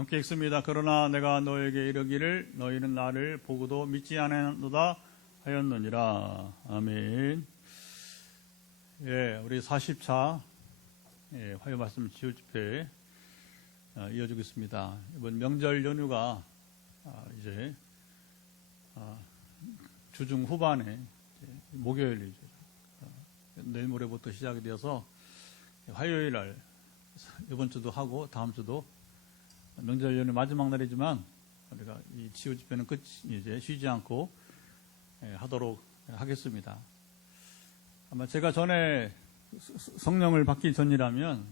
함께 읽습니다. 그러나 내가 너에게 이르기를 너희는 나를 보고도 믿지 않았노다 하였느니라. 아멘. 예, 우리 44 화요 말씀 치유 집회 이어지고 있습니다. 이번 명절 연휴가 이제 주중 후반에 목요일이죠. 내일 모레부터 시작이 되어서 화요일 날 이번 주도 하고 다음 주도 명절 연휴 마지막 날이지만 우리가 이 치유 집회는 이제 쉬지 않고 하도록 하겠습니다. 아마 제가 전에 성령을 받기 전이라면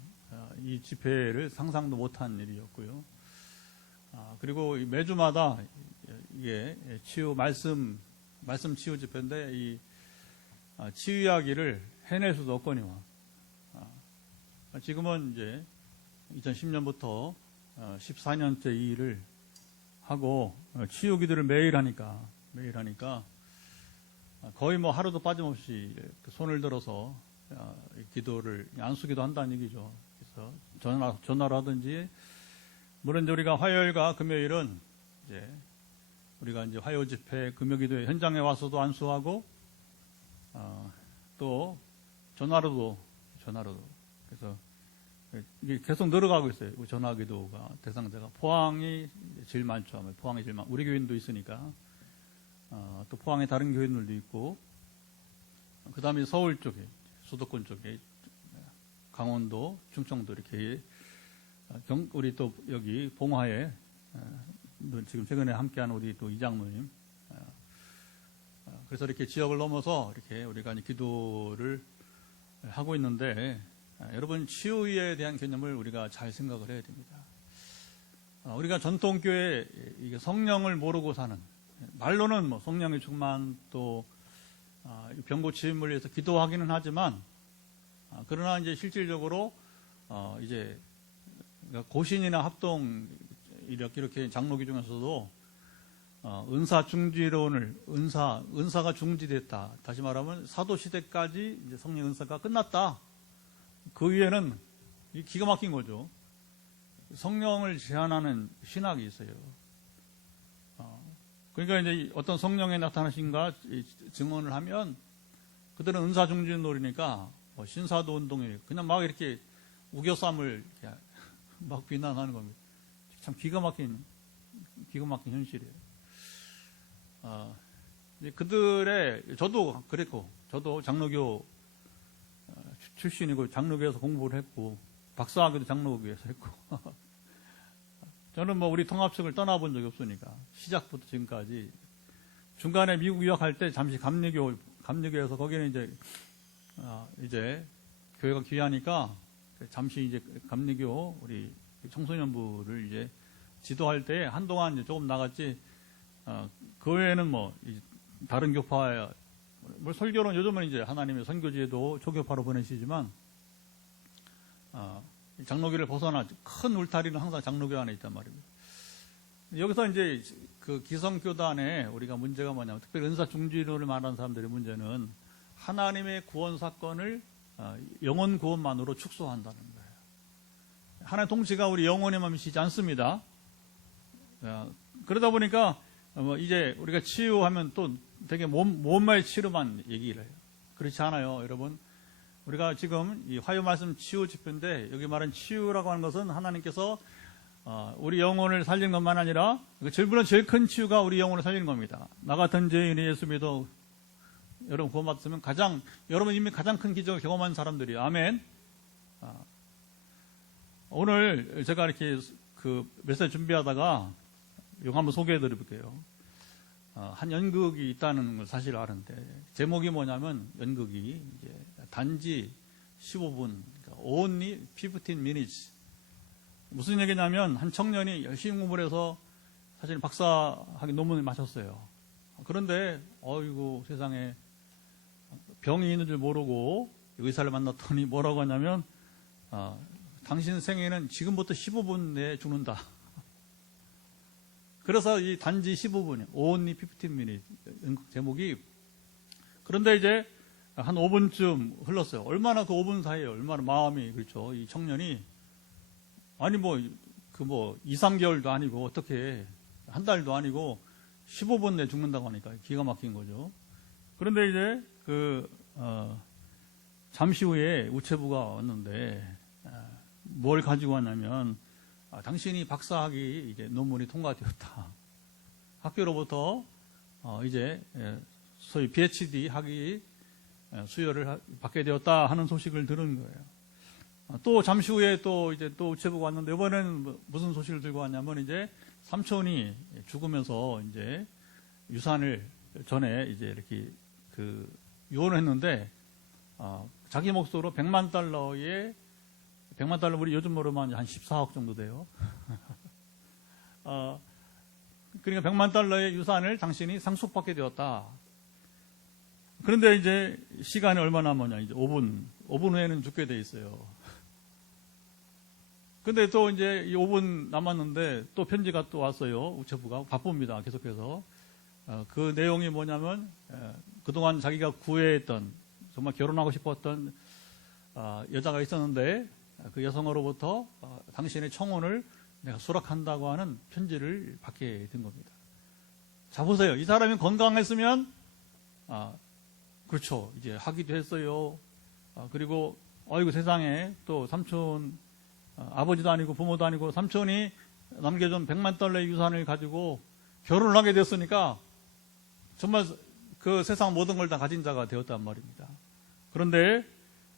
이 집회를 상상도 못한 일이었고요. 그리고 매주마다 이게 치유 말씀 치유 집회인데 이 치유 이야기를 해낼 수도 없거니와 지금은 이제 2010년부터 14년째 이 일을 하고 치유 기도를 매일 하니까 거의 뭐 하루도 빠짐없이 손을 들어서 기도를 안수기도 한다는 얘기죠. 그래서 전화로 하든지 물론 이제 우리가 화요일과 금요일은 이제 우리가 이제 화요 집회 금요기도회 현장에 와서도 안수하고 또 전화로도 그래서 이게 계속 늘어가고 있어요. 전화기도가 대상자가 포항이 제일 많죠. 포항이 제일 많고 우리 교인도 있으니까 또 포항에 다른 교인들도 있고 그 다음에 서울 쪽에 수도권 쪽에 강원도 충청도 이렇게 우리 또 여기 봉화에 지금 최근에 함께하는 우리 또 이장로님 그래서 이렇게 지역을 넘어서 이렇게 우리가 기도를 하고 있는데 여러분 치유에 대한 개념을 우리가 잘 생각을 해야 됩니다. 우리가 전통교회 성령을 모르고 사는 말로는 뭐 성령의 충만 또 병고침을 위해서 기도하기는 하지만 그러나 이제 실질적으로 이제 고신이나 합동 이렇게 장로교 중에서도 은사 중지론을 은사가 중지됐다. 다시 말하면 사도 시대까지 이제 성령 은사가 끝났다. 그 위에는 기가 막힌 거죠. 성령을 제한하는 신학이 있어요. 그러니까 이제 어떤 성령에 나타나신가 증언을 하면 그들은 은사 중지를 노리니까 신사도 운동에 그냥 막 이렇게 우겨쌈을 막 비난하는 겁니다. 참 기가 막힌 현실이에요. 저도 그랬고, 저도 장로교 출신이고, 장로교에서 공부를 했고, 박사학위도 장로교에서 했고, 저는 뭐 우리 통합식을 떠나본 적이 없으니까, 시작부터 지금까지, 중간에 미국 유학할 때 잠시 감리교에서 거기는 이제 교회가 귀하니까, 잠시 이제 감리교 우리 청소년부를 이제 지도할 때 한동안 이제 조금 나갔지, 그 외에는 뭐 다른 교파 뭐 설교는 요즘은 이제 하나님의 선교지에도 초교파로 보내시지만 장로교를 벗어나 큰 울타리는 항상 장로교 안에 있단 말입니다. 여기서 이제 그 기성교단에 우리가 문제가 뭐냐면 특별히 은사 중지론을 말하는 사람들의 문제는 하나님의 구원 사건을 영혼 구원만으로 축소한다는 거예요. 하나님의 통치가 우리 영혼에만 미치지 않습니다. 그러다 보니까 이제 우리가 치유하면 또 되게 몸의 치료만 얘기를 해요. 그렇지 않아요, 여러분. 우리가 지금 이 화요 말씀 치유 집회인데 여기 말한 치유라고 하는 것은 하나님께서 우리 영혼을 살리는 것만 아니라 물론 제일 큰 치유가 우리 영혼을 살리는 겁니다. 나 같은 죄인이 예수 믿어 여러분 구원받았으면 여러분 이미 가장 큰 기적을 경험한 사람들이에요. 아멘. 오늘 제가 이렇게 그 메시지 준비하다가 이거 한번 소개해 드릴게요. 한 연극이 있다는 걸 사실 아는데, 제목이 뭐냐면, 연극이 이제 단지 15분, 그러니까 only 15 minutes. 무슨 얘기냐면, 한 청년이 열심히 공부를 해서 사실 박사학위 논문을 마쳤어요. 그런데, 어이구, 세상에 병이 있는 줄 모르고 의사를 만났더니 뭐라고 하냐면, 당신 생애는 지금부터 15분 내에 죽는다. 그래서 이 단지 15분이에요. only 15 minutes. 제목이. 그런데 이제 한 5분쯤 흘렀어요. 얼마나 그 5분 사이에 얼마나 마음이, 그렇죠. 이 청년이. 아니 뭐, 뭐 2, 3개월도 아니고 어떻게 한 달도 아니고 15분 내에 죽는다고 하니까 기가 막힌 거죠. 그런데 이제 잠시 후에 우체부가 왔는데 뭘 가지고 왔냐면 당신이 박사학위 이제 논문이 통과되었다. 학교로부터 이제 소위 PhD 학위 수여를 받게 되었다 하는 소식을 들은 거예요. 또 잠시 후에 또 이제 또 우체부가 왔는데 이번에는 무슨 소식을 들고 왔냐면 이제 삼촌이 죽으면서 이제 유산을 전에 이제 이렇게 유언을 했는데 자기 몫으로 100만 달러에 100만 달러 우리 요즘으로 한 14억 정도 돼요. 그러니까 100만 달러의 유산을 당신이 상속받게 되었다. 그런데 이제 시간이 얼마 남았냐? 이제 5분 후에는 죽게 돼 있어요. 근데 또 이제 이 5분 남았는데 또 편지가 또 왔어요. 우체부가 바쁩니다. 계속해서. 그 내용이 뭐냐면 그동안 자기가 구애했던 정말 결혼하고 싶었던 여자가 있었는데 그 여성으로부터 당신의 청혼을 내가 수락한다고 하는 편지를 받게 된 겁니다. 자 보세요. 이 사람이 건강했으면 그렇죠. 이제 하기도 했어요. 그리고 어이구 세상에 또 삼촌 아버지도 아니고 부모도 아니고 삼촌이 남겨준 100만 달러의 유산을 가지고 결혼을 하게 됐으니까 정말 그 세상 모든 걸 다 가진 자가 되었단 말입니다. 그런데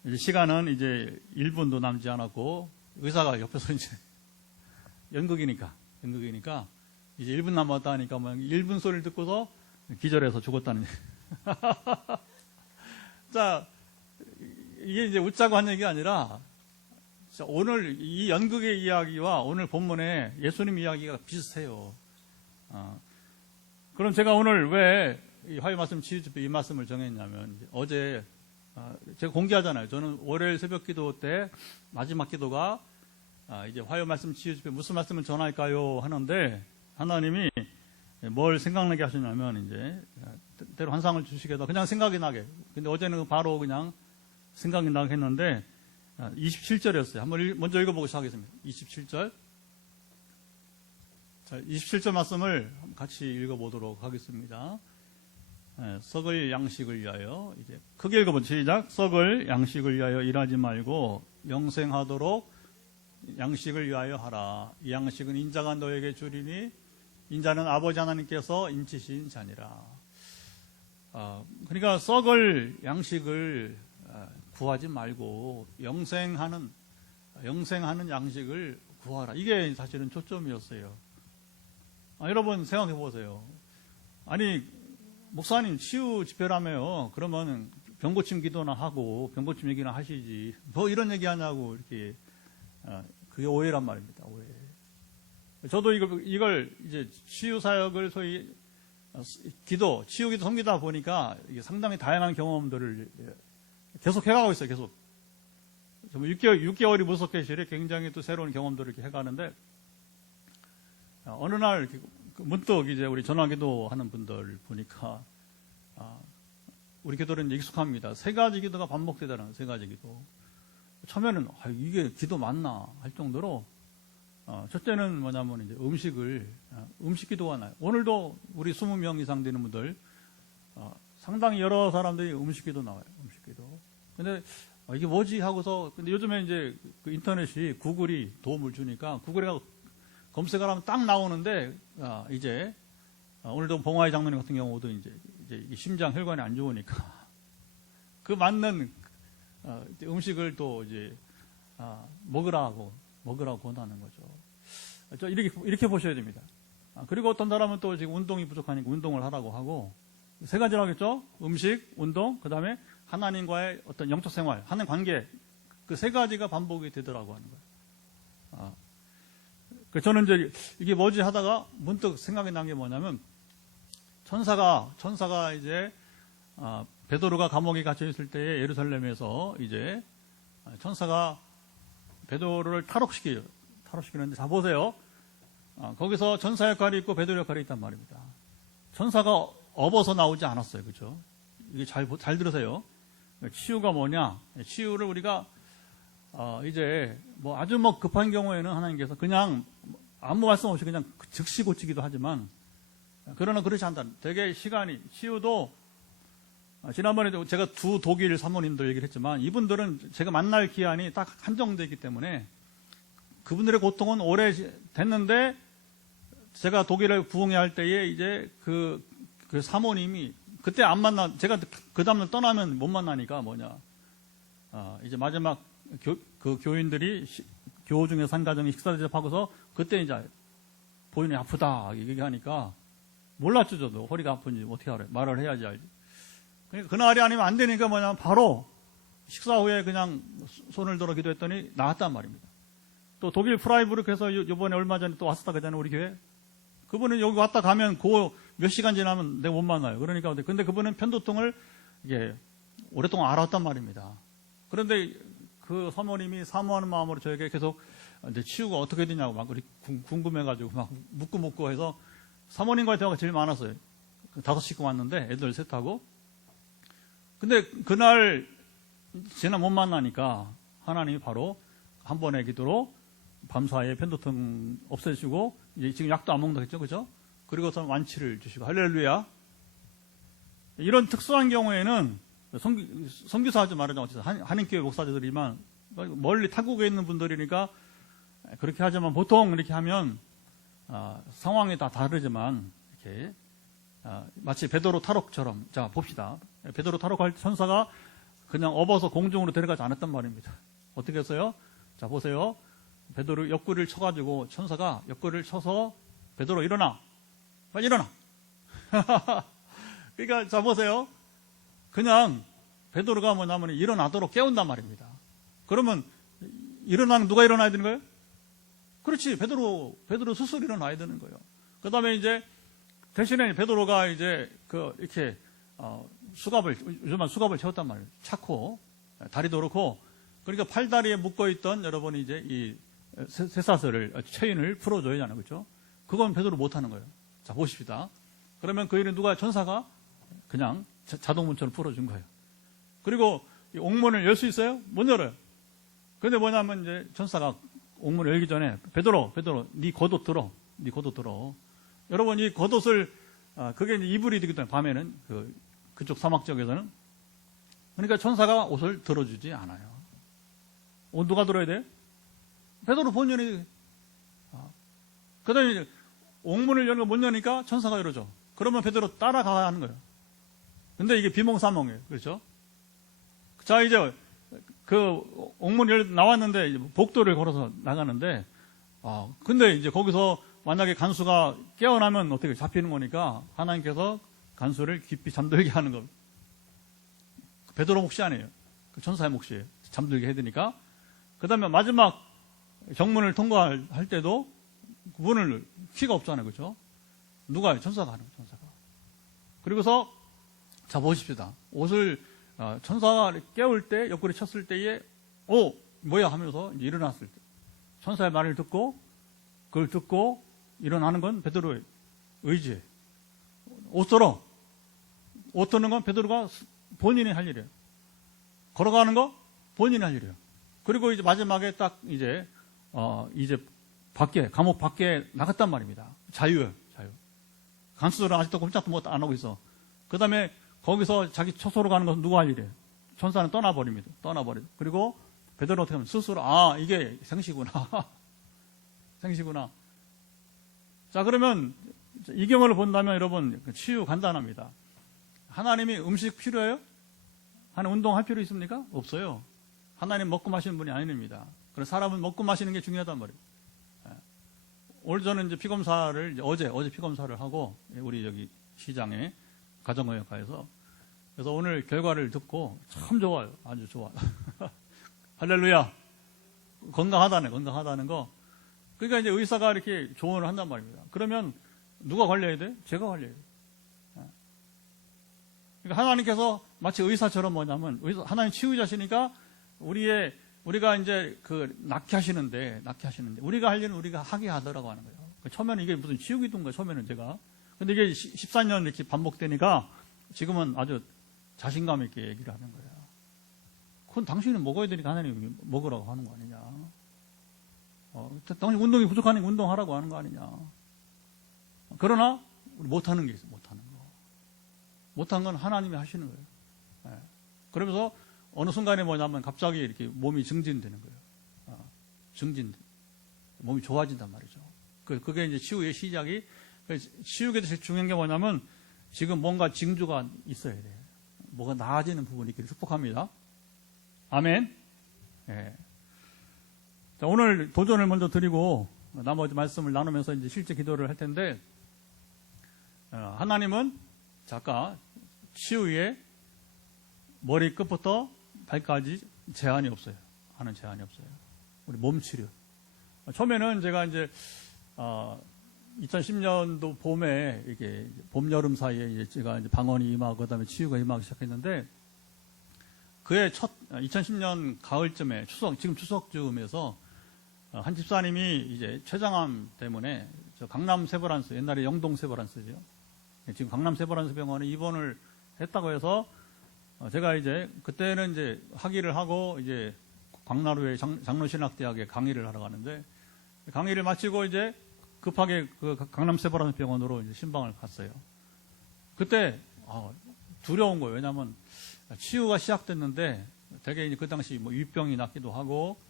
이제 시간은 이제 1분도 남지 않았고 의사가 옆에서 이제 연극이니까 이제 1분 남았다 하니까 막 1분 소리를 듣고서 기절해서 죽었다는 자, 이게 이제 웃자고 한 얘기가 아니라 오늘 이 연극의 이야기와 오늘 본문의 예수님 이야기가 비슷해요. 그럼 제가 오늘 왜 이 화요 말씀 치유집회 이 말씀을 정했냐면 어제 제가 공개하잖아요. 저는 월요일 새벽 기도 때 마지막 기도가 이제 화요 말씀 치유집회 무슨 말씀을 전할까요 하는데 하나님이 뭘 생각나게 하시냐면 이제 때로 환상을 주시게도 그냥 생각이 나게. 근데 어제는 바로 그냥 생각이 나게 했는데 27절이었어요. 한번 먼저 읽어보고 시작하겠습니다. 27절. 자, 27절 말씀을 같이 읽어보도록 하겠습니다. 썩을 양식을 위하여 이제 크게 읽어보죠. 시작. 썩을 양식을 위하여 일하지 말고 영생하도록 양식을 위하여 하라. 이 양식은 인자가 너에게 주리니 인자는 아버지 하나님께서 인치신 자니라. 그러니까 썩을 양식을 구하지 말고 영생하는 양식을 구하라. 이게 사실은 초점이었어요. 여러분 생각해 보세요. 아니 목사님 치유 집회라며요. 그러면 병고침 기도나 하고 병고침 얘기나 하시지. 뭐 이런 얘기 하냐고 이렇게 그게 오해란 말입니다. 오해. 저도 이걸 이제 치유 사역을 소위 치유 기도 섬기다 보니까 이게 상당히 다양한 경험들을 계속 해가고 있어요. 계속. 6개월이 무섭게 굉장히 또 새로운 경험들을 이렇게 해가는데 어느 날 문득 이제 우리 전화기도 하는 분들 보니까 우리 기도는 익숙합니다. 3가지 기도가 반복되더라고요. 3가지 기도. 처음에는 이게 기도 맞나 할 정도로 첫째는 뭐냐면 이제 음식 기도가 나요. 오늘도 우리 20명 이상 되는 분들 상당히 여러 사람들이 음식 기도 나와요. 음식 기도. 근데 이게 뭐지 하고서 근데 요즘에 이제 그 인터넷이 구글이 도움을 주니까 구글에 검색을 하면 딱 나오는데 이제 오늘도 봉화의 장로님 같은 경우도 이제 심장 혈관이 안 좋으니까 그 맞는 음식을 또 이제 먹으라고 권하는 거죠. 이렇게 보셔야 됩니다. 그리고 어떤 사람은 또 지금 운동이 부족하니까 운동을 하라고 하고 3가지로 하겠죠. 음식, 운동, 그 다음에 하나님과의 어떤 영적 생활, 하는 관계 그 3가지가 반복이 되더라고 하는 거예요. 저는 이제 이게 뭐지 하다가 문득 생각이 난 게 뭐냐면 천사가 이제 베드로가 감옥에 갇혀 있을 때에 예루살렘에서 이제 천사가 베드로를 탈옥시키는데 자 보세요. 거기서 천사 역할이 있고 베드로 역할이 있단 말입니다. 천사가 업어서 나오지 않았어요. 그렇죠? 이게 잘 들으세요. 치유가 뭐냐? 치유를 우리가 이제 뭐 아주 뭐 급한 경우에는 하나님께서 그냥 아무 말씀 없이 그냥 즉시 고치기도 하지만, 그러나 그렇지 않다. 되게 시간이, 치유도 지난번에 제가 두 독일 사모님들 얘기를 했지만, 이분들은 제가 만날 기한이 딱 한정되어 있기 때문에 그분들의 고통은 오래 됐는데, 제가 독일에 부흥회 할 때에 이제 그 사모님이 그때 안 만나, 제가 그 다음날 떠나면 못 만나니까 이제 마지막 그 교인들이 교우 중에 산가정에 식사 대접하고서 그때 이제 본인이 아프다 얘기하니까 몰랐죠. 저도 허리가 아픈지 어떻게 알아요. 말을 해야지 알지. 그러니까 그날이 아니면 안 되니까 바로 식사 후에 그냥 손을 들어 기도했더니 나았단 말입니다. 또 독일 프라이부르크에서 이번에 얼마 전에 또 왔었다 그잖아요. 우리 교회. 그분은 여기 왔다 가면 몇 시간 지나면 내가 못 만나요. 그러니까 근데 그분은 편두통을 이게 오랫동안 알았단 말입니다. 그런데 그 사모님이 사모하는 마음으로 저에게 계속 이제 치유가 어떻게 되냐고 막 궁금해가지고 막 묻고 해서 사모님과의 대화가 제일 많았어요. 5시간 왔는데 애들 셋하고. 근데 그날 제가 못 만나니까 하나님이 바로 한 번의 기도로 밤사이에 편두통 없애주시고, 이제 지금 약도 안 먹는다 했죠, 그죠? 그리고서 완치를 주시고, 할렐루야. 이런 특수한 경우에는 선교사 하지 말하자면 한인교회 목사들이지만 멀리 타국에 있는 분들이니까 그렇게 하지만, 보통 이렇게 하면 상황이 다 다르지만 이렇게 마치 베드로 탈옥처럼, 자 봅시다. 베드로 탈옥할 때 천사가 그냥 업어서 공중으로 데려가지 않았단 말입니다. 어떻게 했어요? 자 보세요. 베드로 옆구리를 쳐가지고 천사가 옆구리를 쳐서 베드로 일어나, 빨리 일어나. 그러니까 자 보세요. 그냥 베드로가 뭐냐면 일어나도록 깨운단 말입니다. 그러면 누가 일어나야 되는 거예요? 그렇지, 베드로 스스로 일어나야 되는 거예요. 그 다음에 이제 대신에 베드로가 이제 이렇게 요즘은 수갑을 채웠단 말이에요. 차고 다리도 그렇고. 그러니까 팔다리에 묶어있던 여러분이 이제 이 쇠사슬을, 체인을 풀어줘야 하잖아요. 그렇죠? 그건 베드로 못하는 거예요. 자, 보십시다. 그러면 그 일은 그전사가 그냥 자동문처럼 풀어준 거예요. 그리고 이 옥문을 열 수 있어요? 못 열어요. 근데 뭐냐면 이제 전사가 옥문을 열기 전에 베드로, 네 겉옷 들어. 여러분, 이 겉옷을, 그게 이제 이불이 되기 때문에 밤에는 그쪽 사막 지역에서는. 그러니까 천사가 옷을 들어주지 않아요. 옷 누가 들어야 돼? 베드로 본인이. 그 다음에 이제 옥문을 열고 못 여니까 천사가 열어줘. 그러면 베드로 따라가야 하는 거예요. 근데 이게 비몽사몽이에요. 그렇죠? 자, 이제 옥문 나왔는데 복도를 걸어서 나가는데, 근데 이제 거기서 만약에 간수가 깨어나면 어떻게 잡히는 거니까 하나님께서 간수를 깊이 잠들게 하는 겁니다. 베드로 몫이 아니에요. 그 천사의 몫이에요. 잠들게 해드니까. 그 다음에 마지막 정문을 통과할 때도 문을 키가 없잖아요. 그렇죠? 누가? 천사가 하는 거예요. 천사가. 그리고서 자 보십시다. 옷을 천사가 깨울 때, 옆구리 쳤을 때에 뭐야 하면서 이제 일어났을 때 천사의 말을 듣고, 그걸 듣고 일어나는 건 베드로의 의지예요. 옷 드는 건 베드로가 본인이 할 일이에요. 걸어가는 거 본인이 할 일이에요. 그리고 이제 마지막에 딱 이제 감옥 밖에 나갔단 말입니다. 자유. 간수들은 아직도 꼼짝도 못 안 하고 있어. 그 다음에 거기서 자기 처소로 가는 것은 누가 할 일이에요? 천사는 떠나버립니다. 그리고 베드로 어떻게 하면 스스로, 이게 생시구나. 생시구나. 자, 그러면 이 경우를 본다면 여러분, 치유 간단합니다. 하나님이 음식 필요해요? 하나님 운동할 필요 있습니까? 없어요. 하나님 먹고 마시는 분이 아닙니다. 그래서 사람은 먹고 마시는 게 중요하단 말이에요. 오늘 저는 이제 어제 피검사를 하고, 우리 여기 시장에 가정의학과에서. 그래서 오늘 결과를 듣고 참 좋아요. 아주 좋아. 할렐루야. 건강하다는 거. 그러니까 이제 의사가 이렇게 조언을 한단 말입니다. 그러면 누가 관리해야 돼? 제가 관리해야 돼. 그러니까 하나님께서 마치 의사처럼 하나님 치유자시니까 우리가 이제 낫게 하시는데 우리가 할 일은 우리가 하게 하더라고 하는 거예요. 처음에는 이게 무슨 치유기도인가, 처음에는 제가. 근데 이게 14년 이렇게 반복되니까 지금은 아주 자신감 있게 얘기를 하는 거예요. 그건 당신이 먹어야 되니까 하나님이 먹으라고 하는 거 아니냐. 당신 운동이 부족하니까 운동하라고 하는 거 아니냐. 그러나 우리 못하는 게 있어. 못하는 거. 못한 건 하나님이 하시는 거예요. 예. 그러면서 어느 순간에 뭐냐면 갑자기 이렇게 몸이 증진되는 거예요. 증진. 몸이 좋아진단 말이죠. 그게 이제 치유의 시작이. 치유에도 제일 중요한 게 뭐냐면 지금 뭔가 징조가 있어야 돼요. 뭐가 나아지는 부분이 있기를 축복합니다. 아멘. 예. 자, 오늘 도전을 먼저 드리고 나머지 말씀을 나누면서 이제 실제 기도를 할 텐데, 하나님은 아까 치유에 머리 끝부터 발까지 제한이 없어요. 하는 제한이 없어요. 우리 몸 치료. 처음에는 제가 이제 2010년도 봄에 이게 봄 여름 사이에 이제 제가 이제 방언이 임하고 그다음에 치유가 임하기 시작했는데, 그해 2010년 가을쯤에 지금 추석쯤에서 한 집사님이 이제 췌장암 때문에 저 강남 세브란스, 옛날에 영동 세브란스죠. 지금 강남 세브란스 병원에 입원을 했다고 해서 제가 이제 그때는 이제 학위를 하고 이제 광나루의 장로신학대학에 강의를 하러 가는데, 강의를 마치고 이제 급하게 그 강남 세브란스 병원으로 이제 신방을 갔어요. 그때 두려운 거예요. 왜냐하면 치유가 시작됐는데 되게 이제 그 당시 뭐 위병이 낫기도 하고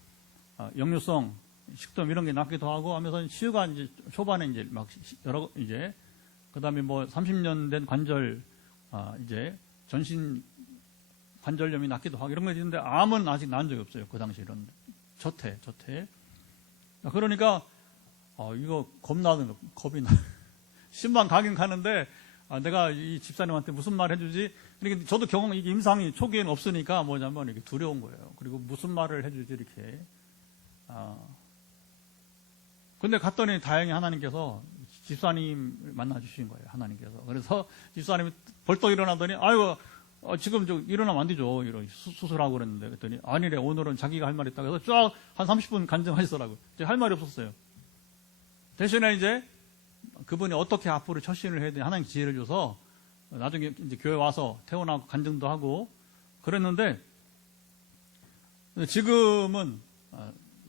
역류성 식도염 이런 게 낫기도 하고 하면서 치유가 이제 초반에 이제 막 여러 이제 그다음에 뭐 30년 된 관절 이제 전신 관절염이 낫기도 하고 이런 거 있는데 암은 아직 난 적이 없어요. 그 당시 이런 저태. 그러니까 이거 겁나는 거, 겁이 나. 신방 가긴 가는데 내가 이 집사님한테 무슨 말 해주지? 그러니까 저도 경험 이게 임상이 초기에는 없으니까 뭐냐면 이렇게 두려운 거예요. 그리고 무슨 말을 해주지 이렇게. 근데 갔더니 다행히 하나님께서 집사님을 만나 주신 거예요. 하나님께서. 그래서 집사님이 벌떡 일어나더니 아유 지금 일어나면 안 되죠. 이런 수술하고 그랬는데 그랬더니 아니래. 오늘은 자기가 할 말이 있다고 해서 쫙 한 30분 간증하시더라고요. 할 말이 없었어요. 대신에 이제 그분이 어떻게 앞으로 처신을 해야 되냐 하나님 지혜를 줘서 나중에 이제 교회 와서 퇴원하고 간증도 하고 그랬는데, 지금은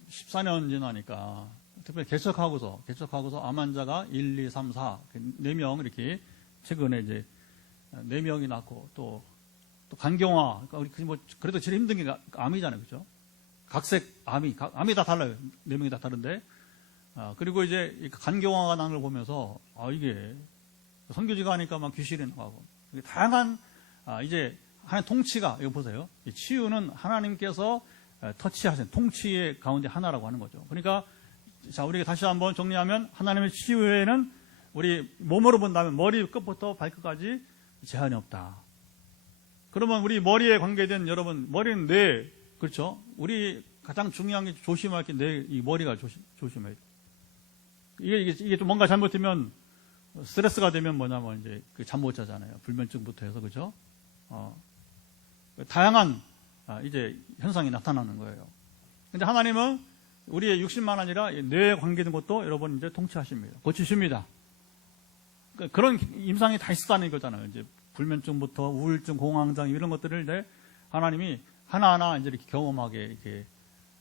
14년 지나니까 특별히 개척하고서 암 환자가 1, 2, 3, 4, 4명 이렇게 최근에 이제 4명이 낳고 또 간경화, 그러니까 뭐 그래도 제일 힘든 게 암이잖아요. 그죠? 각색 암이 다 달라요. 4명이 다 다른데. 그리고 이제 간경화가 나는 걸 보면서 이게 선교지가 하니까 막 귀신이 나가고 다양한 이제 하나님 통치가 이거 보세요. 치유는 하나님께서 터치하신 통치의 가운데 하나라고 하는 거죠. 그러니까 자 우리가 다시 한번 정리하면 하나님의 치유에는 우리 몸으로 본다면 머리 끝부터 발끝까지 제한이 없다. 그러면 우리 머리에 관계된 여러분 머리는 뇌 그렇죠? 우리 가장 중요한 게 조심할 게 뇌 이 머리가 조심해야 돼. 이게 좀 뭔가 잘못되면 스트레스가 되면 뭐냐면 이제 잠 못 자잖아요. 불면증부터 해서 그죠? 다양한 이제 현상이 나타나는 거예요. 근데 하나님은 우리의 육신만 아니라 뇌에 관계된 것도 여러분 이제 통치하십니다. 고치십니다. 그런 임상이 다 있었다는 거잖아요. 이제 불면증부터 우울증, 공황장 이런 것들을 이제 하나님이 하나하나 이제 이렇게 경험하게 이렇게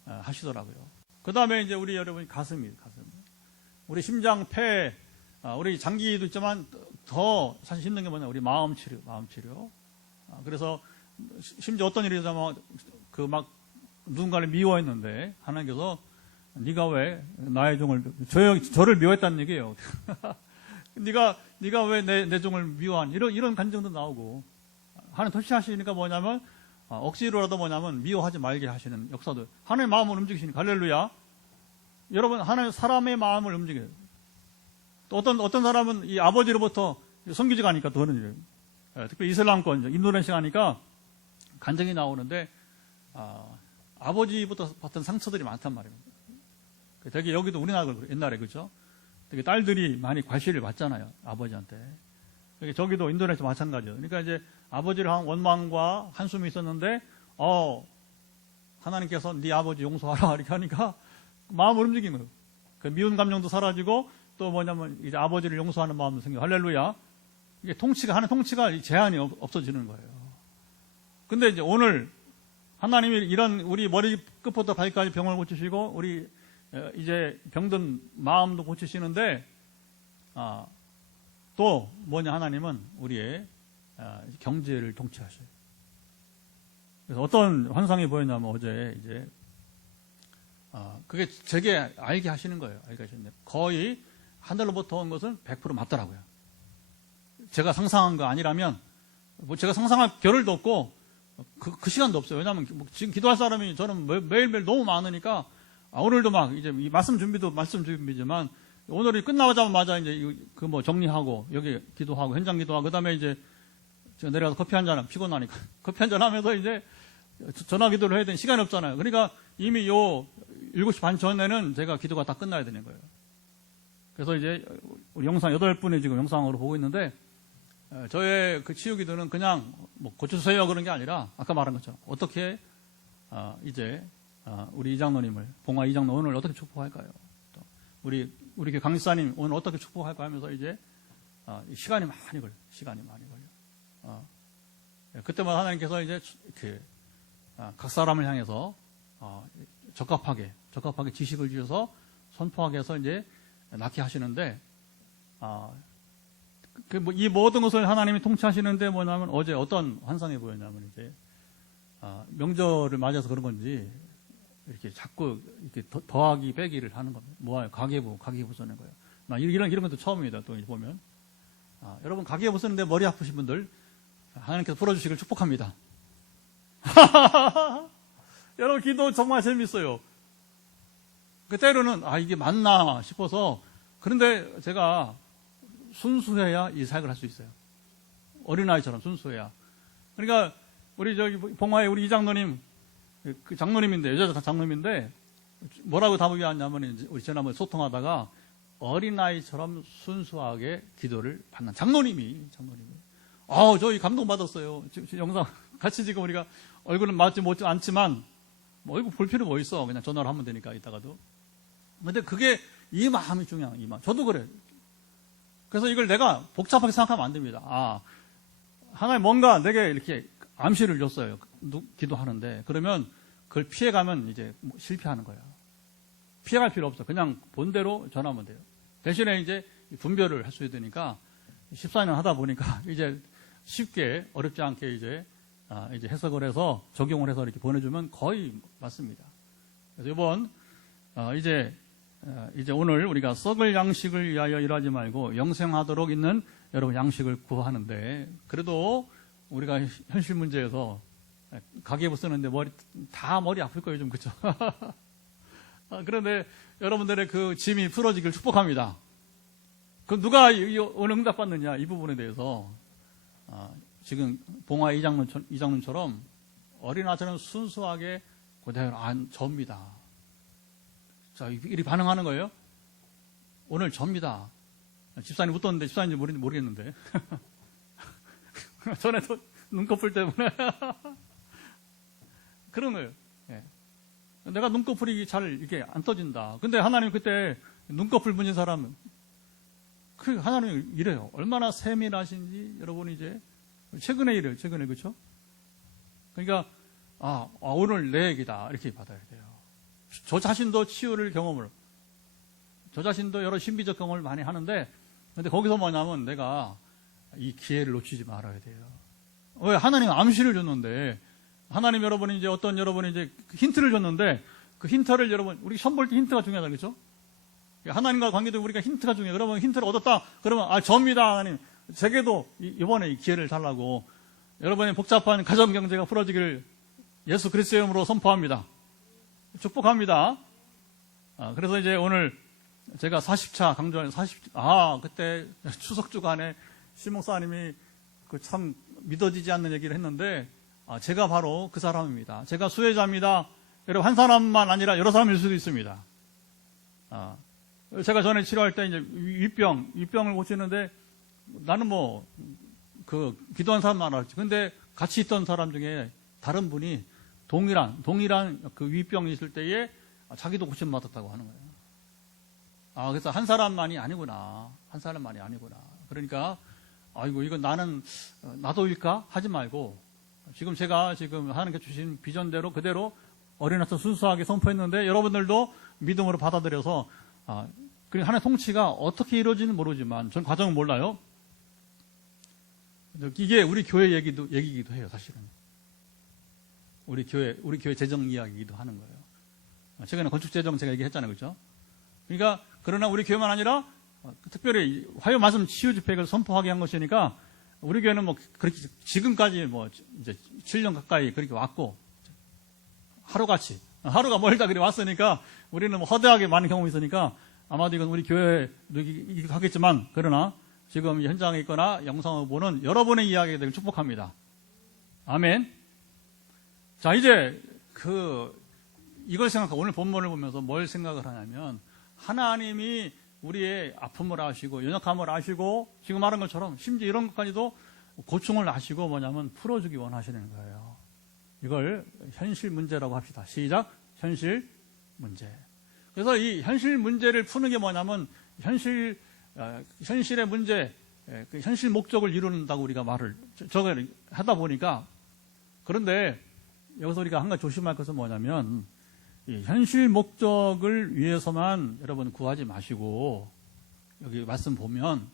하시더라고요. 그 다음에 이제 우리 여러분 가슴. 우리 심장, 폐, 우리 장기도 있지만 더 사실 힘든 게 뭐냐, 우리 마음 치료. 그래서 심지어 어떤 일이 있었냐면 막 누군가를 미워했는데 하나님께서 네가 왜 나의 종을 저를 미워했다는 얘기예요. 네가 왜 내 종을 미워하니? 이런 간증도 나오고 하나님 터치하시니까 뭐냐면 억지로라도 뭐냐면 미워하지 말게 하시는 역사도 하나님의 마음을 움직이시니까 할렐루야. 여러분 하나님 사람의 마음을 움직여요. 또 어떤 사람은 이 아버지로부터 선교지 가니까 또 그런 일이에요. 특히 이슬람권 인도네시아 가니까 간증이 나오는데 아버지부터 받던 상처들이 많단 말이에요. 되게 여기도 우리나라 옛날에 그렇죠? 되게 딸들이 많이 과시를 받잖아요. 아버지한테. 저기도 인도네시아 마찬가지예요. 그러니까 이제 아버지를 한 원망과 한숨이 있었는데 하나님께서 네 아버지 용서하라 이렇게 하니까 마음을 움직이는 거예요. 그 미운 감정도 사라지고 또 뭐냐면 이제 아버지를 용서하는 마음도 생겨. 할렐루야. 이게 하나님 통치가 제한이 없어지는 거예요. 근데 이제 오늘 하나님이 이런 우리 머리 끝부터 발까지 병을 고치시고 우리 이제 병든 마음도 고치시는데 또 뭐냐, 하나님은 우리의 경제를 통치하셔요. 그래서 어떤 환상이 보였냐면 어제 이제 그게 제게 알게 하시는 거예요. 알게 하시는데 거의 하늘로부터 온 것은 100% 맞더라고요. 제가 상상한 거 아니라면 뭐 제가 상상할 겨를도 없고 그 시간도 없어요. 왜냐하면 지금 기도할 사람이 저는 매일매일 너무 많으니까 오늘도 막 이제 이 말씀 준비지만 오늘이 끝나자마자 이제 그 뭐 정리하고 여기 기도하고 현장 기도하고 그다음에 이제 제가 내려가서 커피 한잔 피곤하니까 커피 한잔 하면서 이제 전화 기도를 해야 되는 시간이 없잖아요. 그러니까 이미 요 7시 반 전에는 제가 기도가 다 끝나야 되는 거예요. 그래서 이제 우리 영상 8분이 지금 영상으로 보고 있는데 저의 그 치유 기도는 그냥 뭐 고쳐주세요 그런 게 아니라 아까 말한 것처럼 어떻게 이제 우리 이장로님을 봉화 이장로 오늘 어떻게 축복할까요? 또 우리 강지사님 오늘 어떻게 축복할까 하면서 이제 시간이 많이 걸려. 그때마다 하나님께서 이제 이렇게 각 사람을 향해서 적합하게 지식을 주셔서 선포하게 해서 이제 낫게 하시는데 이 모든 것을 하나님이 통치하시는데 뭐냐면 어제 어떤 환상이 보였냐면 이제 명절을 맞아서 그런 건지 이렇게 자꾸 이렇게 더하기 빼기를 하는 겁니다. 뭐예요? 가계부 쓰는 거예요. 이런 것도 처음입니다. 또 보면 여러분 가계부 쓰는데 머리 아프신 분들 하나님께서 풀어주시길 축복합니다. 여러분 기도 정말 재밌어요. 그 때로는 이게 맞나 싶어서 그런데 제가 순수해야 이 사역을 할 수 있어요. 어린아이처럼 순수해야. 그러니까 우리 저기 봉화에 우리 이장로님 그 장로님인데 여자 장로님인데 뭐라고 답을 하냐면 우리 지난번에 소통하다가 어린아이처럼 순수하게 기도를 받는 장로님이 저희 감동받았어요. 지금 영상 같이 지금 우리가 얼굴은 맞지 못지 않지만 뭐 얼굴 볼 필요 뭐 있어. 그냥 전화를 하면 되니까 이따가도. 근데 그게 이 마음이 중요한 이 마음. 저도 그래. 그래서 이걸 내가 복잡하게 생각하면 안 됩니다. 하나님 뭔가 내게 이렇게 암시를 줬어요. 기도하는데 그러면 그걸 피해가면 이제 실패하는 거야. 피해갈 필요 없어. 그냥 본대로 전하면 돼요. 대신에 이제 분별을 할 수 있으니까 14년 하다 보니까 이제 쉽게 어렵지 않게 이제 해석을 해서 적용을 해서 이렇게 보내주면 거의 맞습니다. 그래서 이번 이제 오늘 우리가 썩을 양식을 위하여 일하지 말고 영생하도록 있는 여러분 양식을 구하는데 그래도 우리가 현실 문제에서 가계부 쓰는데 머리 아플 거예요, 좀 그렇죠? 그런데 여러분들의 그 짐이 풀어지길 축복합니다. 그럼 누가 오늘 응답받느냐 이 부분에 대해서 지금 봉화 이장님처럼 어린아이처럼 순수하게 그대로 접니다. 자, 이리 반응하는 거예요? 오늘 접니다. 집사님 웃었는데 집사님인지 모르겠는데 전에도 눈꺼풀 때문에 그런 거예요. 예. 내가 눈꺼풀이 잘 이렇게 안 떠진다. 근데 하나님 그때 눈꺼풀 분인 사람은 하나님이 이래요. 얼마나 세밀하신지 여러분이 이제 최근에 이래요. 최근에 그렇죠? 그러니까 오늘 내 얘기다 이렇게 받아야 돼요. 저 자신도 치유를 저 자신도 여러 신비적 경험을 많이 하는데 근데 거기서 뭐냐면 내가 이 기회를 놓치지 말아야 돼요. 왜? 하나님 암시를 줬는데 하나님 여러분이 이제 여러분이 이제 힌트를 줬는데 그 힌트를 여러분 우리 시험 볼 때 힌트가 중요하다 그렇죠? 하나님과 관계도 우리가 힌트가 중요해요. 그러면 힌트를 얻었다 그러면 접니다 하나님. 제게도 이번에 이 기회를 달라고 여러분의 복잡한 가정 경제가 풀어지기를 예수 그리스도의 이름으로 선포합니다. 축복합니다. 그래서 이제 오늘 제가 40차 강조하는 그때 추석 주간에 신목사님이 그 참 믿어지지 않는 얘기를 했는데 제가 바로 그 사람입니다. 제가 수혜자입니다. 여러분 한 사람만 아니라 여러 사람일 수도 있습니다. 제가 전에 치료할 때 이제 위병을 고치는데 나는 기도한 사람만 알았지. 근데 같이 있던 사람 중에 다른 분이 동일한 그 위병이 있을 때에 자기도 고침 받았다고 하는 거예요. 그래서 한 사람만이 아니구나. 그러니까 이건 나도일까 하지 말고 지금 제가 지금 하나님께 주신 비전대로 그대로 어린아이처럼 순수하게 선포했는데 여러분들도 믿음으로 받아들여서 그리고 하나님의 통치가 어떻게 이루어지는 모르지만 전 과정은 몰라요. 이게 우리 교회 얘기기도 해요, 사실은. 우리 교회 재정 이야기이기도 하는 거예요. 최근에 건축 재정 제가 얘기했잖아요, 그렇죠? 그러니까 그러나 우리 교회만 아니라 특별히 화요 말씀 치유 집회를 선포하게 한 것이니까 우리 교회는 뭐 그렇게 지금까지 뭐 이제 7년 가까이 그렇게 왔고 하루가 멀다 그리 왔으니까 우리는 뭐 허대하게 많은 경험이 있으니까 아마도 이건 우리 교회이기도 하겠지만 그러나 지금 현장에 있거나 영상을 보는 여러분의 이야기가 되길 축복합니다. 아멘. 자, 이제 이걸 생각하고 오늘 본문을 보면서 뭘 생각을 하냐면 하나님이 우리의 아픔을 아시고 연약함을 아시고 지금 말한 것처럼 심지어 이런 것까지도 고충을 아시고 뭐냐면 풀어주기 원하시는 거예요. 이걸 현실 문제라고 합시다. 시작. 현실 문제. 그래서 이 현실 문제를 푸는 게 뭐냐면 현실의 문제, 그 현실 목적을 이룬다고 우리가 저걸 하다 보니까 그런데 여기서 우리가 한 가지 조심할 것은 뭐냐면 이 현실 목적을 위해서만 여러분 구하지 마시고 여기 말씀 보면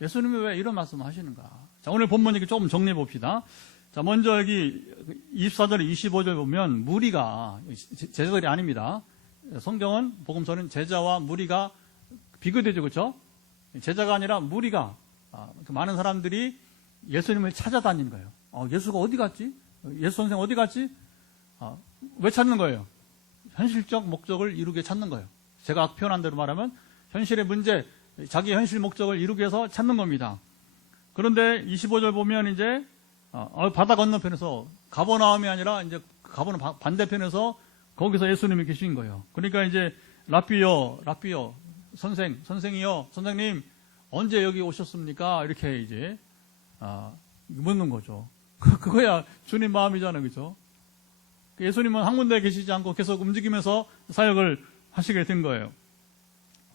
예수님이 왜 이런 말씀을 하시는가. 자, 오늘 본문 얘기 조금 정리해 봅시다. 자, 먼저 여기 24절, 25절 보면 무리가, 제자들이 아닙니다. 성경은, 복음서는 제자와 무리가 비교되죠, 그렇죠? 제자가 아니라 무리가, 많은 사람들이 예수님을 찾아다니는 거예요. 예수가 어디 갔지? 예수 선생 어디 갔지? 왜 찾는 거예요? 현실적 목적을 이루게 찾는 거예요. 제가 표현한 대로 말하면 현실의 문제, 자기 현실 목적을 이루기 위해서 찾는 겁니다. 그런데 25절 보면 이제 바다 건너편에서 가버나움이 아니라 이제 가버나움 반대편에서 거기서 예수님이 계신 거예요. 그러니까 이제 라삐요, 선생이요, 선생님 언제 여기 오셨습니까? 이렇게 이제 묻는 거죠. 그거야 주님 마음이잖아요, 그렇죠? 예수님은 한 군데 계시지 않고 계속 움직이면서 사역을 하시게 된 거예요.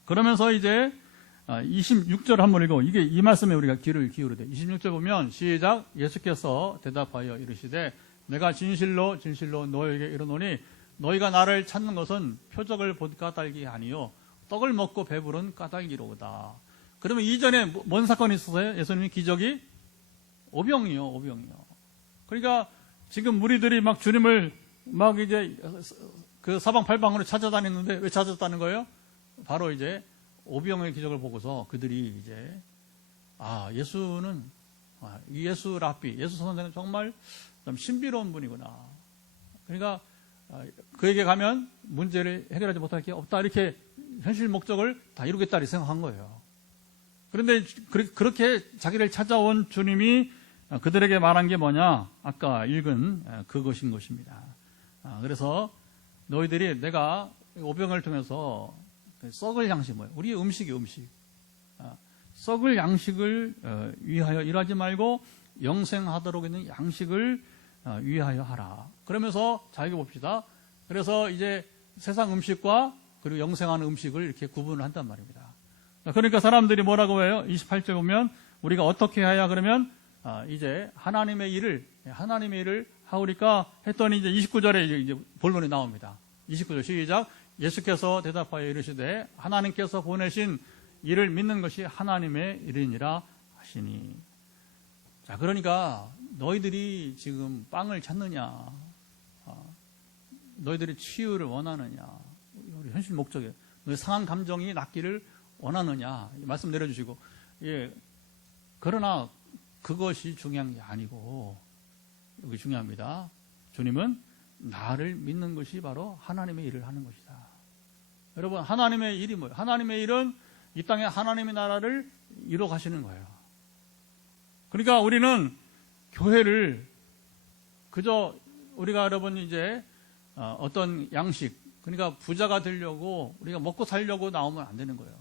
그러면서 이제 26절 한번 읽어. 이 말씀에 우리가 귀를 기울여야 돼. 26절 보면 시작. 예수께서 대답하여 이르시되 내가 진실로 너에게 이르노니 너희가 나를 찾는 것은 표적을 본 까닭이 아니요 떡을 먹고 배부른 까닭이로다. 그러면 이전에 뭔 사건이 있었어요? 예수님이 기적이 오병이요. 그러니까 지금 무리들이 막 주님을 막 이제 그 사방팔방으로 찾아다녔는데 왜 찾았다는 거예요? 바로 이제 오병의 기적을 보고서 그들이 이제 예수는 예수 랍비, 예수 선생은 정말 좀 신비로운 분이구나. 그러니까 그에게 가면 문제를 해결하지 못할 게 없다. 이렇게 현실 목적을 다 이루겠다 이렇게 생각한 거예요. 그런데 그렇게 자기를 찾아온 주님이 그들에게 말한 게 뭐냐? 아까 읽은 그것인 것입니다. 그래서 너희들이 내가 오병을 통해서 썩을 양식 뭐예요? 우리의 음식. 썩을 양식을 위하여 일하지 말고 영생하도록 있는 양식을 위하여 하라. 그러면서 자 읽어봅시다. 그래서 이제 세상 음식과 그리고 영생하는 음식을 이렇게 구분을 한단 말입니다. 그러니까 사람들이 뭐라고 해요? 28절 보면 우리가 어떻게 해야 그러면 이제 하나님의 일을 하오리까 했더니 이제 29절에 이제 본론이 나옵니다. 29절 시작. 예수께서 대답하여 이르시되 하나님께서 보내신 이를 믿는 것이 하나님의 일이니라 하시니. 자, 그러니까 너희들이 지금 빵을 찾느냐, 너희들이 치유를 원하느냐, 우리 현실 목적에 너희 상한 감정이 낫기를 원하느냐 말씀 내려주시고, 그러나 그것이 중요한 게 아니고 여기 중요합니다. 주님은 나를 믿는 것이 바로 하나님의 일을 하는 것이다. 여러분, 하나님의 일이 뭐예요? 하나님의 일은 이 땅에 하나님의 나라를 이루어 가시는 거예요. 그러니까 우리는 교회를 그저 우리가 여러분 이제 어떤 양식, 그러니까 부자가 되려고 우리가 먹고 살려고 나오면 안 되는 거예요.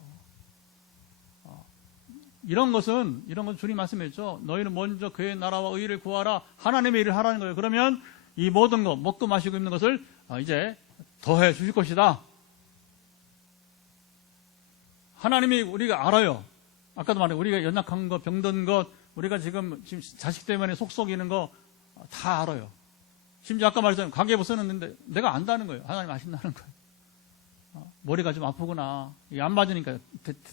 이런 것은 주님 말씀했죠. 너희는 먼저 그의 나라와 의를 구하라. 하나님의 일을 하라는 거예요. 그러면 이 모든 것, 먹고 마시고 입는 것을 이제 더해 주실 것이다. 하나님이 우리가 알아요. 아까도 말해 우리가 연약한 것, 병든 것, 우리가 지금 자식 때문에 속 썩이는 거 다 알아요. 심지어 아까 말했잖아요. 가계부 쓰는데 내가 안다는 거예요. 하나님 아신다는 거예요. 머리가 좀 아프구나. 이게 안 맞으니까,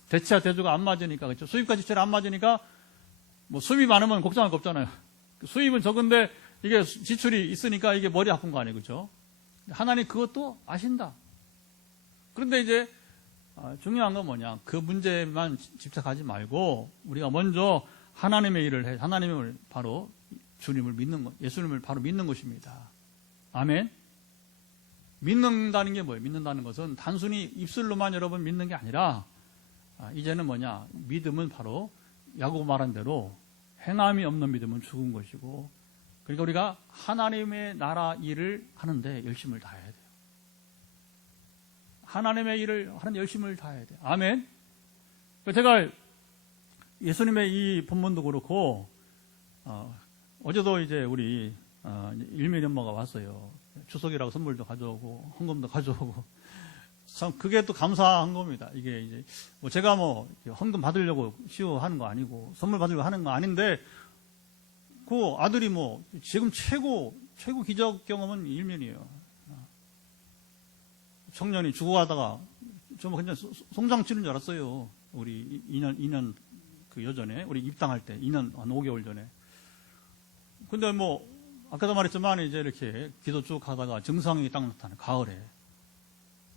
대치와 대조가 안 맞으니까, 그렇죠. 수입과 지출이 안 맞으니까, 뭐 수입이 많으면 걱정할 거 없잖아요. 수입은 적은데 이게 지출이 있으니까 이게 머리 아픈 거 아니에요, 그렇죠. 하나님 그것도 아신다. 그런데 이제 중요한 건 뭐냐, 그 문제만 집착하지 말고 우리가 먼저 하나님의 일을 해, 하나님을 바로 주님을 믿는 것, 예수님을 바로 믿는 것입니다. 아멘. 믿는다는 게 뭐예요? 믿는다는 것은 단순히 입술로만 여러분 믿는 게 아니라 이제는 뭐냐, 믿음은 바로 야고보 말한 대로 행함이 없는 믿음은 죽은 것이고, 그러니까 우리가 하나님의 나라 일을 하는데 열심을 다해야 돼요. 하나님의 일을 하는 열심을 다해야 돼요. 아멘. 제가 예수님의 이 본문도 그렇고 어제도 이제 우리 일면이 엄마가 왔어요. 추석이라고 선물도 가져오고 헌금도 가져오고, 참 그게 또 감사한 겁니다. 이게 이제 뭐 제가 뭐 헌금 받으려고 시호하는 거 아니고 선물 받으려고 하는 거 아닌데, 그 아들이 뭐 지금 최고 기적 경험은 일면이에요. 청년이 죽어가다가 정말 그냥 송장 치는 줄 알았어요. 우리 2년 그 여전에 우리 입당할 때 2년 한 5개월 전에. 근데 뭐 아까도 말했지만 이제 이렇게 기도 쭉 하다가 증상이 딱 나타나요. 가을에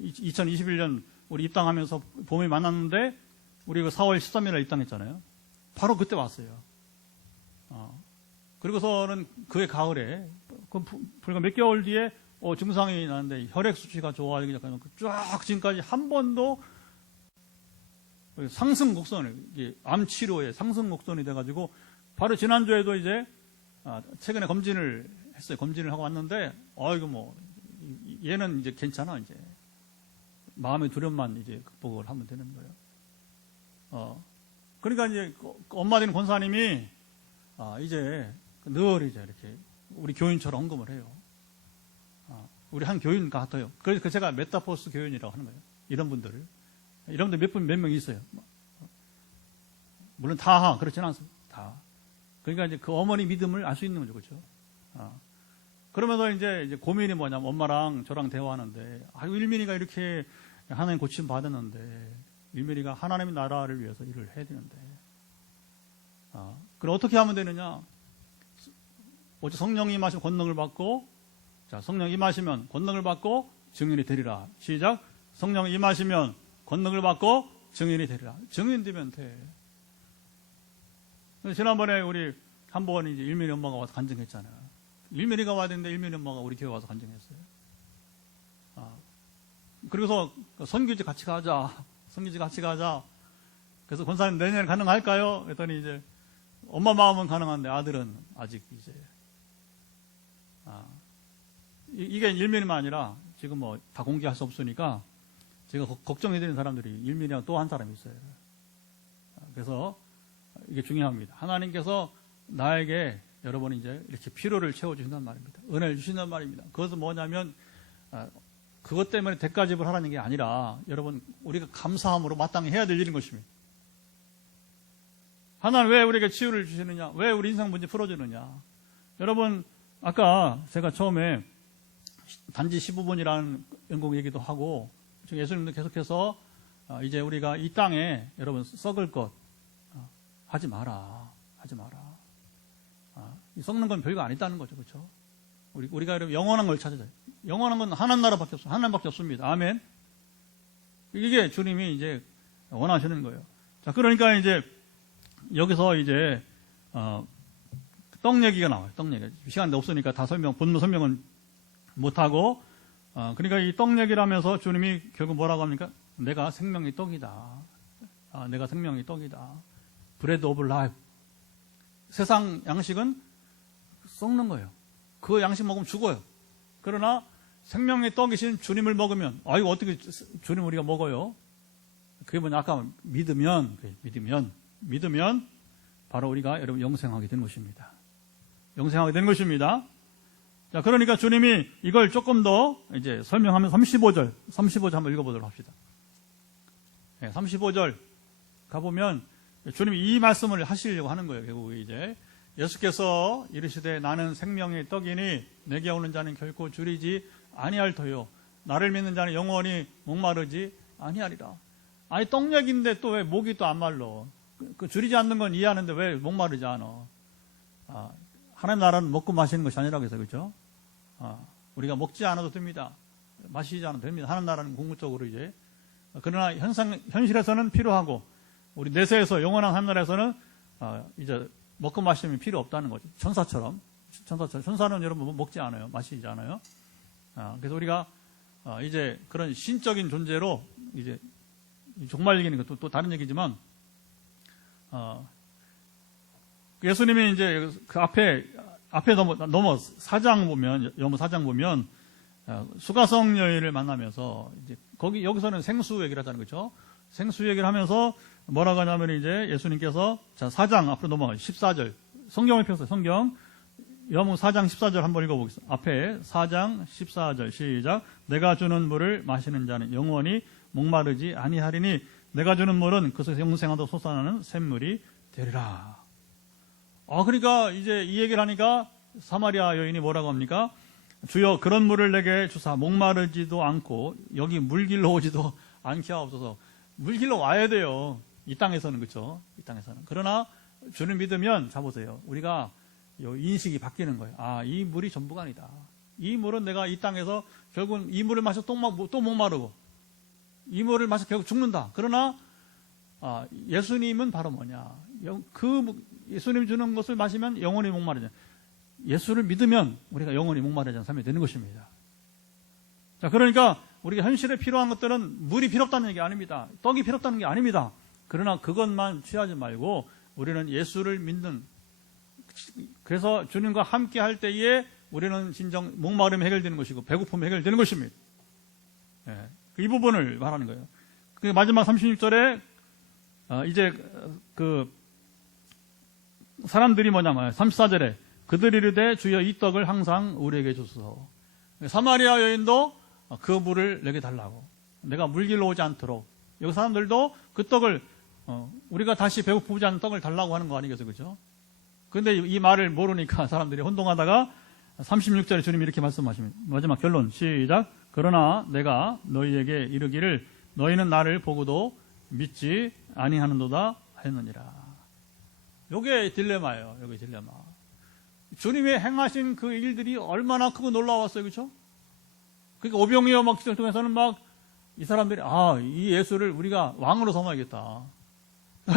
2021년 우리 입당하면서 봄에 만났는데 우리 그 4월 13일에 입당했잖아요. 바로 그때 왔어요. 그리고서는 그해 가을에 불과 몇 개월 뒤에 증상이 나는데 혈액 수치가 좋아지기 시작하면 쫙 지금까지 한 번도 상승 곡선이, 암 치료에 상승 곡선이 돼가지고 바로 지난주에도 이제 최근에 검진을 했어요. 검진을 하고 왔는데 이거 뭐 얘는 이제 괜찮아. 이제 마음의 두려움만 이제 극복을 하면 되는 거예요. 그러니까 이제 엄마 되는 권사님이 이제 늘 이제 이렇게 우리 교인처럼 헌금을 해요. 우리 한 교인 같아요. 그래서 제가 메타포스 교인이라고 하는 거예요. 이런 분들을. 이런 분들 몇 명 있어요. 물론 다 그렇지는 않습니다. 다. 그러니까 이제 그 어머니 믿음을 알 수 있는 거죠. 그렇죠? 그러면서 이제 고민이 뭐냐면 엄마랑 저랑 대화하는데, 일민이가 이렇게 하나님 고침 받았는데, 일민이가 하나님의 나라를 위해서 일을 해야 되는데, 그럼 어떻게 하면 되느냐? 어제 성령이 임하시면 권능을 받고, 자, 성령 임하시면 권능을 받고 증인이 되리라. 시작. 성령이 임하시면 권능을 받고 증인이 되리라. 증인 되면 돼. 지난번에 우리 한번 이제 일민이 엄마가 와서 간증했잖아요. 일민이가 와야 되는데 일민이 엄마가 우리 교회 와서 간증했어요. 그리고서 선교지 같이 가자. 선교지 같이 가자. 그래서 권사님 내년에 가능할까요? 그랬더니 이제 엄마 마음은 가능한데 아들은 아직 이제 이게 일민이만 아니라 지금 뭐 다 공개할 수 없으니까 제가 걱정해드리는 사람들이 일민이랑 또 한 사람이 있어요. 그래서 이게 중요합니다. 하나님께서 나에게 여러분 이제 이렇게 필요를 채워주신단 말입니다. 은혜를 주신단 말입니다. 그것은 뭐냐면 그것 때문에 대가 지불하라는 게 아니라 여러분 우리가 감사함으로 마땅히 해야 될 일인 것입니다. 하나님 왜 우리에게 치유를 주시느냐? 왜 우리 인생 문제 풀어주느냐? 여러분 아까 제가 처음에 단지 15분이라는 연공 얘기도 하고 지금 예수님도 계속해서 이제 우리가 이 땅에 여러분 썩을 것 하지 마라. 썩는 건 별거 안 있다는 거죠. 그렇죠? 우리가 여러분 영원한 걸 찾아야 돼요. 영원한 건 하나님 나라밖에 없어요. 하나님밖에 없습니다. 아멘. 이게 주님이 이제 원하시는 거예요. 자, 그러니까 이제 여기서 이제 떡 얘기가 나와요. 떡 얘기. 시간도 없으니까 다 본문 설명은 못하고, 그러니까 이 떡 얘기를 하면서 주님이 결국 뭐라고 합니까? 내가 생명의 떡이다. 내가 생명의 떡이다. 브레드 오브 라이프. 세상 양식은 썩는 거예요. 그 양식 먹으면 죽어요. 그러나 생명의 떡이신 주님을 먹으면, 이거 어떻게 주님 우리가 먹어요? 그게 뭐냐? 아까 믿으면 바로 우리가 여러분 영생하게 되는 것입니다. 영생하게 되는 것입니다. 자, 그러니까 주님이 이걸 조금 더 이제 설명하면 35절 한번 읽어보도록 합시다. 네, 35절 가보면 주님이 이 말씀을 하시려고 하는 거예요. 결국 이제 예수께서 이르시되 나는 생명의 떡이니 내게 오는 자는 결코 줄이지 아니할 터요 나를 믿는 자는 영원히 목마르지 아니하리라. 아니 떡 얘기인데 또 왜 목이 또 안 말라? 그 줄이지 않는 건 이해하는데 왜 목마르지 않아? 하나님 나라는 먹고 마시는 것이 아니라고 해서 그렇죠? 우리가 먹지 않아도 됩니다. 마시지 않아도 됩니다. 하나님 나라는 궁극적으로 이제 그러나 현실에서는 필요하고 우리 내세에서 영원한 하늘나라에서는 이제 먹고 마시면 필요 없다는 거죠. 천사처럼 천사는 여러분 먹지 않아요. 마시지 않아요. 그래서 우리가 이제 그런 신적인 존재로 이제 종말 얘기는 또 다른 얘기지만 예수님이 이제 그 앞에 넘어 4장 보면 수가성 여인을 만나면서 이제 여기서는 생수 얘기를 하자는 거죠. 생수 얘기를 하면서 뭐라고 하냐면 이제 예수님께서 4장 앞으로 넘어가요. 14절. 성경을 펴서 성경 요한복음 4장 14절 한번 읽어보겠습니다. 앞에 4장 14절 시작. 내가 주는 물을 마시는 자는 영원히 목마르지 아니하리니 내가 주는 물은 그것에서 영생하도 솟아나는 샘물이 되리라. 그러니까 이제 이 얘기를 하니까 사마리아 여인이 뭐라고 합니까? 주여 그런 물을 내게 주사 목마르지도 않고 여기 물길로 오지도 않게 하옵소서. 물길로 와야 돼요. 이 땅에서는 그렇죠. 이 땅에서는. 그러나 주를 믿으면 자보세요. 우리가 인식이 바뀌는 거예요. 이 물이 전부가 아니다. 이 물은 내가 이 땅에서 결국 이 물을 마셔 또 목마르고 이 물을 마셔 결국 죽는다. 그러나 예수님은 바로 뭐냐? 예수님 주는 것을 마시면 영원히 목마르잖아요. 예수를 믿으면 우리가 영원히 목마르지 않는 삶이 되는 것입니다. 자, 그러니까 우리가 현실에 필요한 것들은 물이 필요 없다는 얘기 아닙니다. 떡이 필요 없다는 게 아닙니다. 그러나 그것만 취하지 말고 우리는 예수를 믿는, 그래서 주님과 함께 할 때에 우리는 진정 목마름이 해결되는 것이고 배고픔이 해결되는 것입니다. 이 부분을 말하는 거예요. 그 마지막 36절에 이제 그 사람들이 뭐냐면 34절에 그들이 이르되 주여 이 떡을 항상 우리에게 주소서. 사마리아 여인도 그 물을 내게 달라고. 내가 물길로 오지 않도록. 여기 사람들도 그 떡을 우리가 다시 배고프지 않은 떡을 달라고 하는 거 아니겠어요? 그죠? 근데 이 말을 모르니까 사람들이 혼동하다가 36절에 주님이 이렇게 말씀하십니다. 마지막 결론 시작. 그러나 내가 너희에게 이르기를 너희는 나를 보고도 믿지 아니하는도다 하였느니라. 요게 딜레마예요. 요게 딜레마. 주님이 행하신 그 일들이 얼마나 크고 놀라웠어요. 그렇죠? 그러니까 오병이어 막 기적 통해서는 막 이 사람들이 이 예수를 우리가 왕으로 삼아야겠다.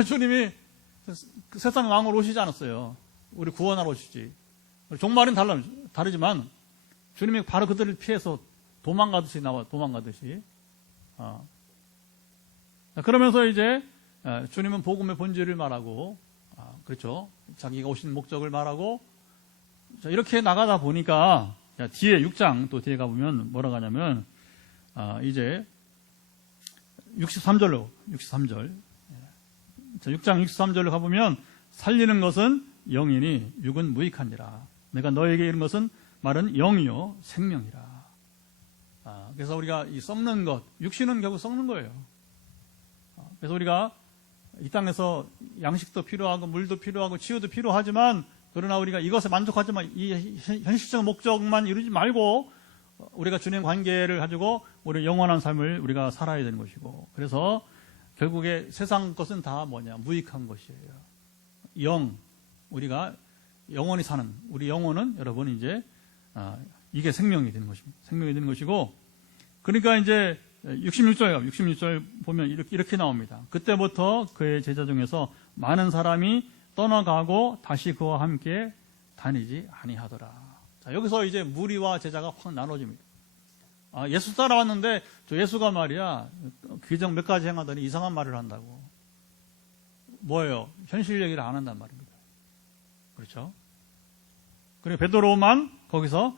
주님이 세상 왕으로 오시지 않았어요. 우리 구원하러 오시지. 종말은 다르지만 주님이 바로 그들을 피해서 도망가듯이 그러면서 이제 주님은 복음의 본질을 말하고 그렇죠. 자기가 오신 목적을 말하고 이렇게 나가다 보니까 뒤에 6장 또 뒤에 가보면 뭐라고 하냐면 이제 63절 6장 63절로 가보면 살리는 것은 영이니 육은 무익하니라. 내가 너에게 이른 것은 말은 영이요 생명이라. 그래서 우리가 이 썩는 것, 육신은 결국 썩는 거예요. 그래서 우리가 이 땅에서 양식도 필요하고 물도 필요하고 치유도 필요하지만 그러나 우리가 이것에 만족하지만 이 현실적 목적만 이루지 말고 우리가 주님 관계를 가지고 우리 영원한 삶을 우리가 살아야 되는 것이고 그래서 결국에 세상 것은 다 뭐냐? 무익한 것이에요. 우리가 영원히 사는 우리 영혼은 여러분 이제 이게 생명이 되는 것입니다. 생명이 되는 것이고 그러니까 이제 66절 보면 이렇게 나옵니다. 그때부터 그의 제자 중에서 많은 사람이 떠나가고 다시 그와 함께 다니지 아니하더라. 자, 여기서 이제 무리와 제자가 확 나눠집니다. 예수 따라왔는데 저 예수가 말이야 기적 몇 가지 행하더니 이상한 말을 한다고. 뭐예요? 현실 얘기를 안 한단 말입니다. 그렇죠? 그리고 베드로만 거기서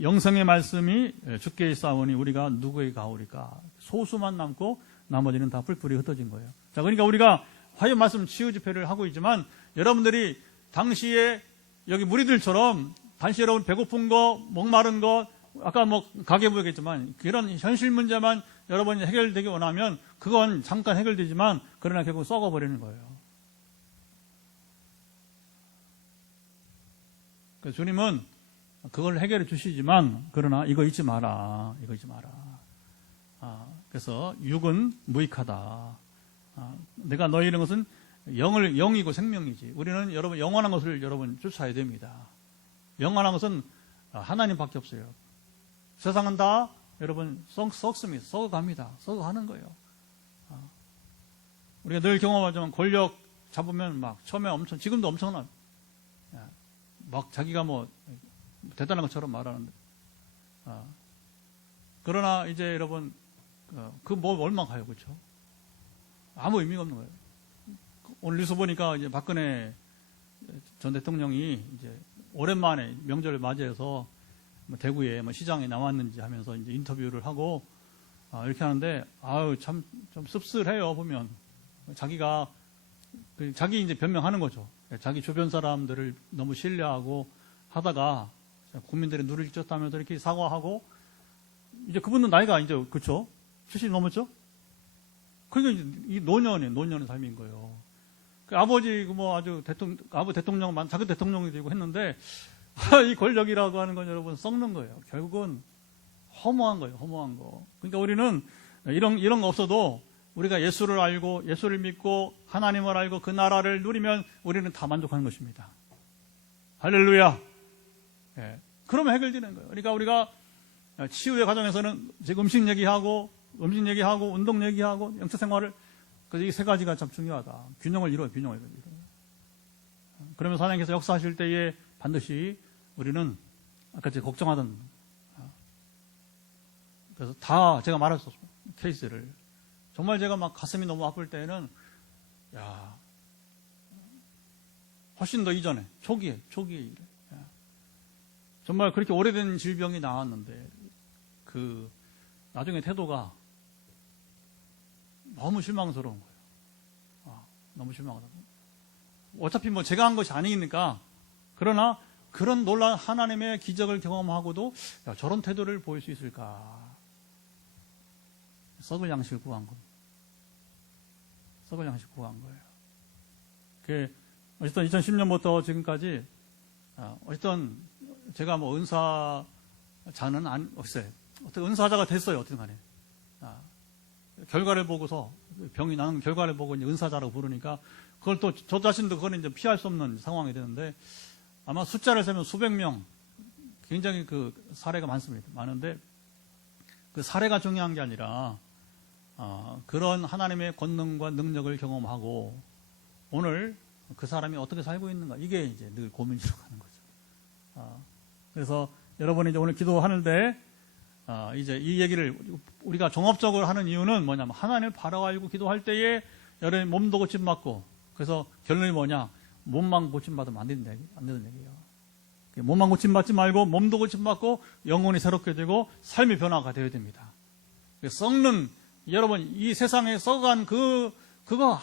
영생의 말씀이 주께 있사오니 우리가 누구에게 가오리까? 소수만 남고 나머지는 다 뿔뿔이 흩어진 거예요. 자, 그러니까 우리가 화요 말씀 치유 집회를 하고 있지만 여러분들이 당시에 여기 무리들처럼 단시 여러분 배고픈 거, 목마른 거, 아까 뭐 가계부 얘기했지만 그런 현실 문제만 여러분이 해결되기 원하면 그건 잠깐 해결되지만 그러나 결국 썩어버리는 거예요. 그래서 주님은 그걸 해결해 주시지만 그러나 이거 잊지 마라. 이거 잊지 마라. 그래서 육은 무익하다. 내가 너희 이런 것은 영이고 생명이지. 우리는 여러분 영원한 것을 여러분 쫓아야 됩니다. 영원한 것은 하나님밖에 없어요. 세상은 다 여러분 썩습니다. 썩어갑니다. 썩어가는 거예요. 우리가 늘 경험하지만 권력 잡으면 막 처음에 지금도 엄청나. 막 자기가 뭐 대단한 것처럼 말하는데. 그러나 이제 여러분 그 뭐 얼마 가요, 그렇죠? 아무 의미가 없는 거예요. 오늘 뉴스 보니까 이제 박근혜 전 대통령이 이제 오랜만에 명절을 맞이해서 뭐 대구에 뭐 시장에 나왔는지 하면서 이제 인터뷰를 하고 이렇게 하는데 참 좀 씁쓸해요. 보면 자기가 자기 이제 변명하는 거죠. 자기 주변 사람들을 너무 신뢰하고 하다가 국민들의 누를 찢었다면서 이렇게 사과하고 이제 그분은 나이가 이제 그렇죠? 70 넘었죠? 그러니까 이 노년의 삶인 거예요. 그 아버지 뭐 아주 아버 대통령 자기 대통령이 되고 했는데 이 권력이라고 하는 건 여러분 썩는 거예요. 결국은 허무한 거예요. 허무한 거. 그러니까 우리는 이런 거 없어도 우리가 예수를 알고 예수를 믿고 하나님을 알고 그 나라를 누리면 우리는 다 만족하는 것입니다. 할렐루야. 예. 그러면 해결되는 거예요. 그러니까 우리가 치유의 과정에서는 지금 음식 얘기하고 운동 얘기하고 영적 생활을 그래서 이 세 가지가 참 중요하다. 균형을 이뤄요. 그러면서 하나님께서 역사하실 때에 반드시 우리는 아까 제가 걱정하던 그래서 다 제가 말했었어요. 케이스를 정말 제가 막 가슴이 너무 아플 때는 훨씬 더 이전에 초기에 정말 그렇게 오래된 질병이 나왔는데 그 나중에 태도가 너무 실망스러운 거예요. 너무 실망하다. 어차피 뭐 제가 한 것이 아니니까 그러나 그런 놀라운 하나님의 기적을 경험하고도 저런 태도를 보일 수 있을까? 썩을 양식을 구한 겁니다. 썩을 양식 구한 거예요. 어쨌든 2010년부터 지금까지 어쨌든 제가 뭐 은사자는 없어요. 어떻게 은사자가 됐어요. 어쨌든 간에. 결과를 보고서 병이 나는 결과를 보고 이제 은사자라고 부르니까 그걸 또 저 자신도 그걸 이제 피할 수 없는 상황이 되는데 아마 숫자를 세면 수백 명 굉장히 그 사례가 많은데 그 사례가 중요한 게 아니라 그런 하나님의 권능과 능력을 경험하고 오늘 그 사람이 어떻게 살고 있는가 이게 이제 늘 고민으로 가는 거죠. 그래서 여러분이 이제 오늘 기도하는데 이제 이 얘기를 우리가 종합적으로 하는 이유는 뭐냐면 하나님을 바라고 기도할 때에 여러분 몸도 고침받고 그래서 결론이 뭐냐 몸만 고침받으면 안 되는 얘기예요. 몸만 고침받지 말고 몸도 고침받고 영혼이 새롭게 되고 삶의 변화가 되어야 됩니다. 썩는 여러분 이 세상에 썩어간 그거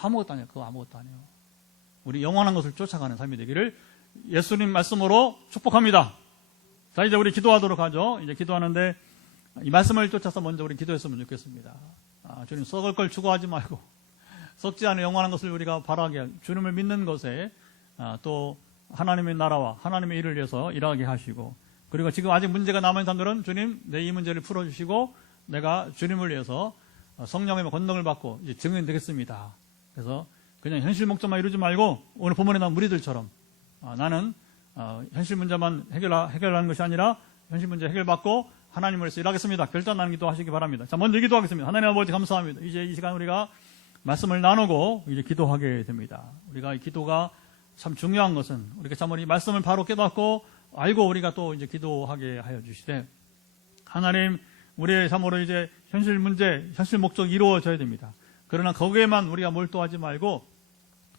아무것도 아니에요. 그거 아무것도 아니에요. 우리 영원한 것을 쫓아가는 삶이 되기를 예수님 말씀으로 축복합니다. 자 이제 우리 기도하도록 하죠. 이제 기도하는데 이 말씀을 쫓아서 먼저 우리 기도했으면 좋겠습니다. 주님 썩을 걸 추구하지 말고 썩지 않은 영원한 것을 우리가 바라게 주님을 믿는 것에 또 하나님의 나라와 하나님의 일을 위해서 일하게 하시고 그리고 지금 아직 문제가 남은 사람들은 주님 내 이 문제를 풀어주시고 내가 주님을 위해서 성령의 권능을 받고 이제 증인 되겠습니다. 그래서 그냥 현실 목적만 이루지 말고 오늘 본문에 나온 무리들처럼 나는 현실 문제만 해결하는 것이 아니라 현실 문제 해결받고 하나님을 위해서 일하겠습니다. 결단하는 기도하시기 바랍니다. 자, 먼저 기도하겠습니다. 하나님 아버지 감사합니다. 이제 이 시간 우리가 말씀을 나누고 이제 기도하게 됩니다. 우리가 이 기도가 참 중요한 것은 우리가 참으로 이 말씀을 바로 깨닫고 알고 우리가 또 이제 기도하게 하여 주시되 하나님 우리의 참으로 이제 현실 문제, 현실 목적이 이루어져야 됩니다. 그러나 거기에만 우리가 몰두하지 말고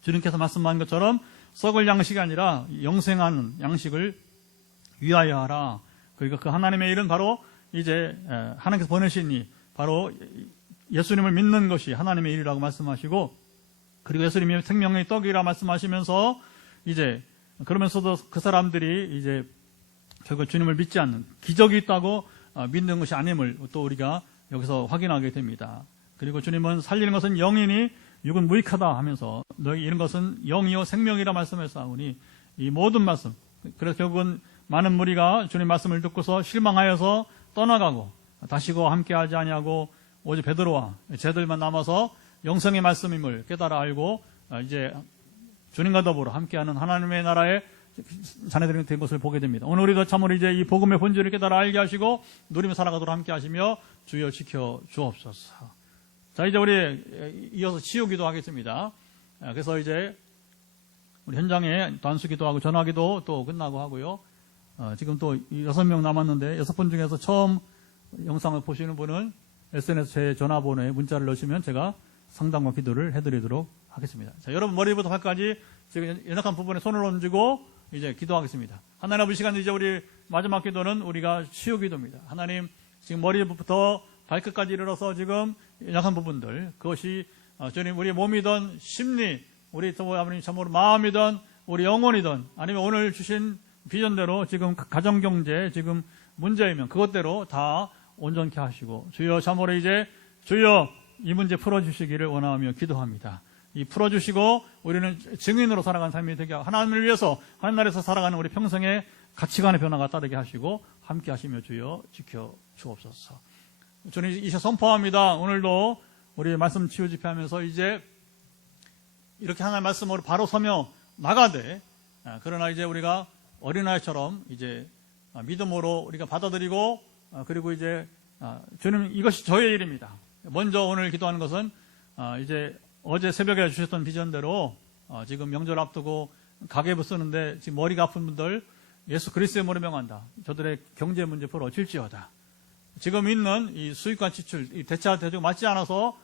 주님께서 말씀하신 것처럼 썩을 양식이 아니라 영생하는 양식을 위하여 하라. 그러니까 그 하나님의 일은 바로 이제 하나님께서 보내시니 바로 예수님을 믿는 것이 하나님의 일이라고 말씀하시고 그리고 예수님이 생명의 떡이라 말씀하시면서 이제 그러면서도 그 사람들이 이제 결국 주님을 믿지 않는 기적이 있다고 믿는 것이 아님을 또 우리가 여기서 확인하게 됩니다. 그리고 주님은 살리는 것은 영이니 육은 무익하다 하면서 너희 이런 것은 영이요 생명이라 말씀했사오니 이 모든 말씀 그래서 결국은 많은 무리가 주님 말씀을 듣고서 실망하여서 떠나가고 다시고 함께하지 아니하고 오직 베드로와 제들만 남아서 영생의 말씀임을 깨달아 알고 이제 주님과 더불어 함께하는 하나님의 나라의 자녀들이 된 것을 보게 됩니다. 오늘 우리도 참으로 이제 이 복음의 본질을 깨달아 알게 하시고 누리며 살아가도록 함께 하시며 주여 지켜 주옵소서. 자, 이제 우리 이어서 치유 기도하겠습니다. 그래서 이제 우리 현장에 단수 기도하고 전화 기도 또 끝나고 하고요. 지금 또 6명 남았는데 6분 중에서 처음 영상을 보시는 분은 SNS 제 전화번호에 문자를 넣으시면 제가 상담과 기도를 해드리도록 하겠습니다. 자, 여러분 머리부터 발까지 지금 연약한 부분에 손을 얹고 이제 기도하겠습니다. 하나님 아버지 시간 이제 우리 마지막 기도는 우리가 치유 기도입니다. 하나님 지금 머리부터 발끝까지 이르러서 지금 연약한 부분들 그것이 주님 우리 몸이든 심리 우리 또 아버님 참으로 마음이든 우리 영혼이든 아니면 오늘 주신 비전대로 지금 가정경제 지금 문제이면 그것대로 다 온전케 하시고 주여 참으로 이제 주여 이 문제 풀어주시기를 원하며 기도합니다. 이 풀어주시고 우리는 증인으로 살아가는 삶이 되게 하고 하나님을 위해서 하나님 나라에서 살아가는 우리 평생의 가치관의 변화가 따르게 하시고 함께 하시며 주여 지켜 주옵소서. 저는 이제 선포합니다. 오늘도 우리 말씀 치유 집회하면서 이제 이렇게 하나님의 말씀으로 바로 서며 나가되 그러나 이제 우리가 어린아이처럼 이제 믿음으로 우리가 받아들이고 그리고 이제 주님 이것이 저의 일입니다. 먼저 오늘 기도하는 것은 이제 어제 새벽에 주셨던 비전대로 지금 명절 앞두고 가계부 쓰는데 지금 머리가 아픈 분들 예수 그리스도의 이름으로 명한다. 저들의 경제 문제 풀어질지어다. 지금 있는 이 수익과 지출, 이 대차 대조가 맞지 않아서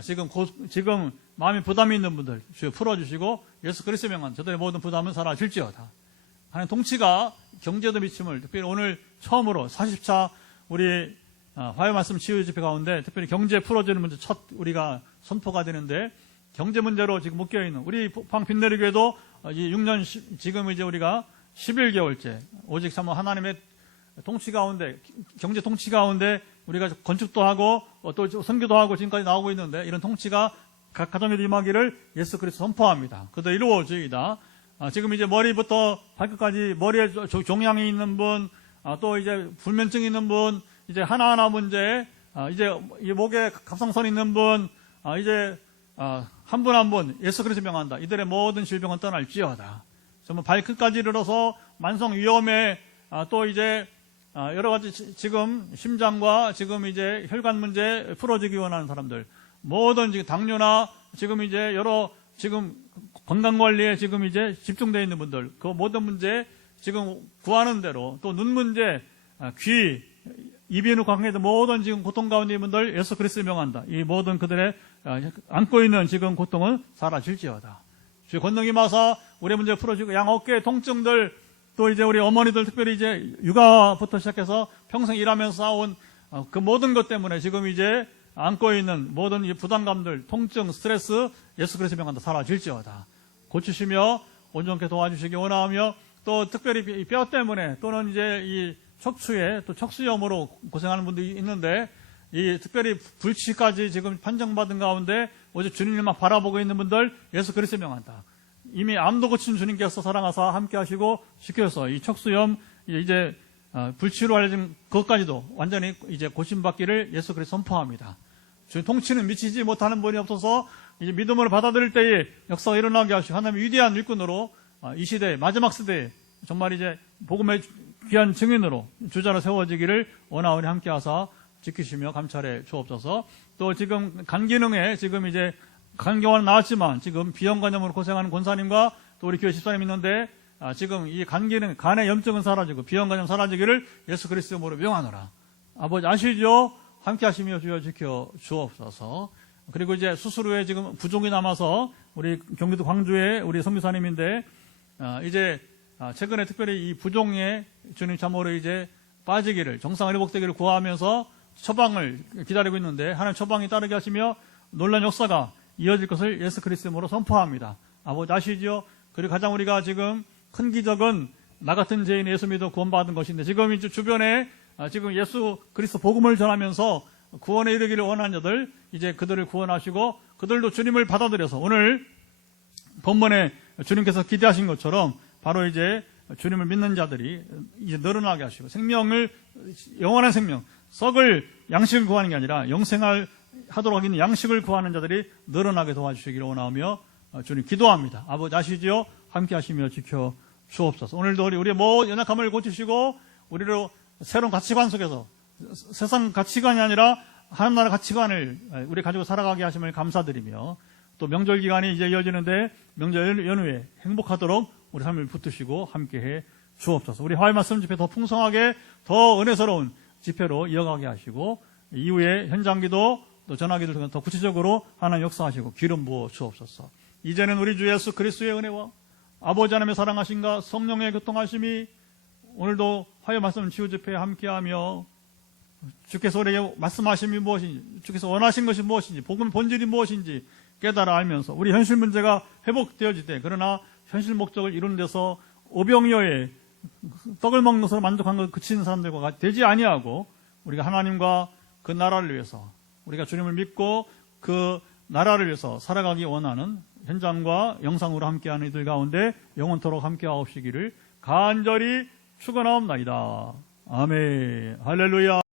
지금 마음에 부담이 있는 분들 주여 풀어주시고 예수 그리스도의 명한 저들의 모든 부담은 사라질지어다. 하나님 통치가 경제도 미침을 특별히 오늘 처음으로 40차 우리 화요 말씀 치유 집회 가운데 특별히 경제 풀어주는 문제 첫 우리가 선포가 되는데 경제 문제로 지금 묶여있는 우리 포항 빈내리교회도 6년 지금 이제 우리가 11개월째 오직 참 하나님의 통치 가운데 경제 통치 가운데 우리가 건축도 하고 또 선교도 하고 지금까지 나오고 있는데 이런 통치가 각 가정에도 임하기를 예수 그리스도 선포합니다. 그도 이루어지이다. 지금 이제 머리부터 발끝까지 머리에 종양이 있는 분, 또 이제 불면증 있는 분, 이제 하나하나 문제, 이제 이 목에 갑상선 있는 분, 이제 한 분 한 분 예수 그리스도 명한다. 이들의 모든 질병은 떠날지어다. 정말 발끝까지 이르러서 만성 위험에 또 이제 여러 가지 지금 심장과 지금 이제 혈관 문제 풀어지기 원하는 사람들, 모든 지금 당뇨나 지금 이제 여러 지금 건강 관리에 지금 이제 집중되어 있는 분들, 그 모든 문제 지금 구하는 대로 또 눈 문제, 귀, 이비인후 관계도 모든 지금 고통 가운데 있는 분들 예수 그리스도를 명한다. 이 모든 그들의 안고 있는 지금 고통은 사라질지어다. 주의 권능이 마사 우리의 문제 풀어주고 양 어깨 통증들 또 이제 우리 어머니들 특별히 이제 육아부터 시작해서 평생 일하면서 쌓아온 그 모든 것 때문에 지금 이제 안고 있는 모든 부담감들, 통증, 스트레스 예수 그리스도 명한다. 사라질지어다. 고치시며 온전케 도와주시기 원하며 또 특별히 뼈 때문에 또는 이제 이 척추에 또 척수염으로 고생하는 분들이 있는데 이 특별히 불치까지 지금 판정받은 가운데 오직 주님만 바라보고 있는 분들 예수 그리스도 명한다. 이미 암도 고친 주님께서 사랑하사 함께 하시고 지켜서 이 척수염 이제 불치로 알려진 그것까지도 완전히 이제 고침받기를 예수 그리스도 선포합니다. 주님 통치는 미치지 못하는 분이 없어서 이제 믿음으로 받아들일 때에 역사가 일어나게 하시고 하나님의 위대한 일꾼으로 이 시대 마지막 시대에 정말 이제 복음의 귀한 증인으로 주자로 세워지기를 원하오니 함께 하사 지키시며 감찰해 주옵소서. 또 지금 간 기능에 지금 이제 간경화는 나왔지만 지금 비형간염으로 고생하는 권사님과 또 우리 교회 집사님 있는데 지금 이 간 기능, 간의 염증은 사라지고 비형간염 사라지기를 예수 그리스도 이름으로 명하노라. 아버지 아시죠? 함께 하시며 주여 지켜 주옵소서. 그리고 이제 수술 후에 지금 부종이 남아서 우리 경기도 광주에 우리 선교사님인데 이제 최근에 특별히 이 부종에 주님 참으로 이제 빠지기를 정상 회복되기를 구하면서 처방을 기다리고 있는데 하나님 처방이 따르게 하시며 놀라운 역사가 이어질 것을 예수 그리스도 이름으로 선포합니다. 아버지 아시죠? 그리고 가장 우리가 지금 큰 기적은 나 같은 죄인 예수 믿어 구원받은 것인데 지금 이제 주변에 지금 예수 그리스도 복음을 전하면서 구원에 이르기를 원하는 자들 이제 그들을 구원하시고 그들도 주님을 받아들여서 오늘 본문에 주님께서 기대하신 것처럼 바로 이제 주님을 믿는 자들이 이제 늘어나게 하시고 생명을, 영원한 생명, 썩을 양식을 구하는 게 아니라 영생을 하도록 하기는 양식을 구하는 자들이 늘어나게 도와주시기를 원하며 주님 기도합니다. 아버지 아시지요? 함께 하시며 지켜 주옵소서. 오늘도 우리의 모든 연약함을 고치시고 우리로 새로운 가치관 속에서 세상 가치관이 아니라 하나님 나라 가치관을 우리 가지고 살아가게 하심을 감사드리며 또 명절 기간이 이제 이어지는데 명절 연후에 행복하도록 우리 삶을 붙드시고 함께해 주옵소서. 우리 화해 말씀 집회 더 풍성하게 더 은혜스러운 집회로 이어가게 하시고 이후에 현장기도 또 전화기도 통해 더 구체적으로 하나님 역사하시고 기름 부어 주옵소서. 이제는 우리 주 예수 그리스도의 은혜와 아버지 하나님의 사랑하심과 성령의 교통하심이 오늘도 화해 말씀 치유 집회에 함께하며 주께서 우리에게 말씀하심이 무엇인지, 주께서 원하신 것이 무엇인지, 복음 본질이 무엇인지 깨달아 알면서 우리 현실 문제가 회복되어질 때, 그러나 현실 목적을 이루는 데서 오병이어의 떡을 먹는 것으로 만족한 것 그치는 사람들과 되지 아니하고 우리가 하나님과 그 나라를 위해서 우리가 주님을 믿고 그 나라를 위해서 살아가기 원하는 현장과 영상으로 함께하는 이들 가운데 영원토록 함께하옵시기를 간절히 축원하옵나이다. 아멘. 할렐루야.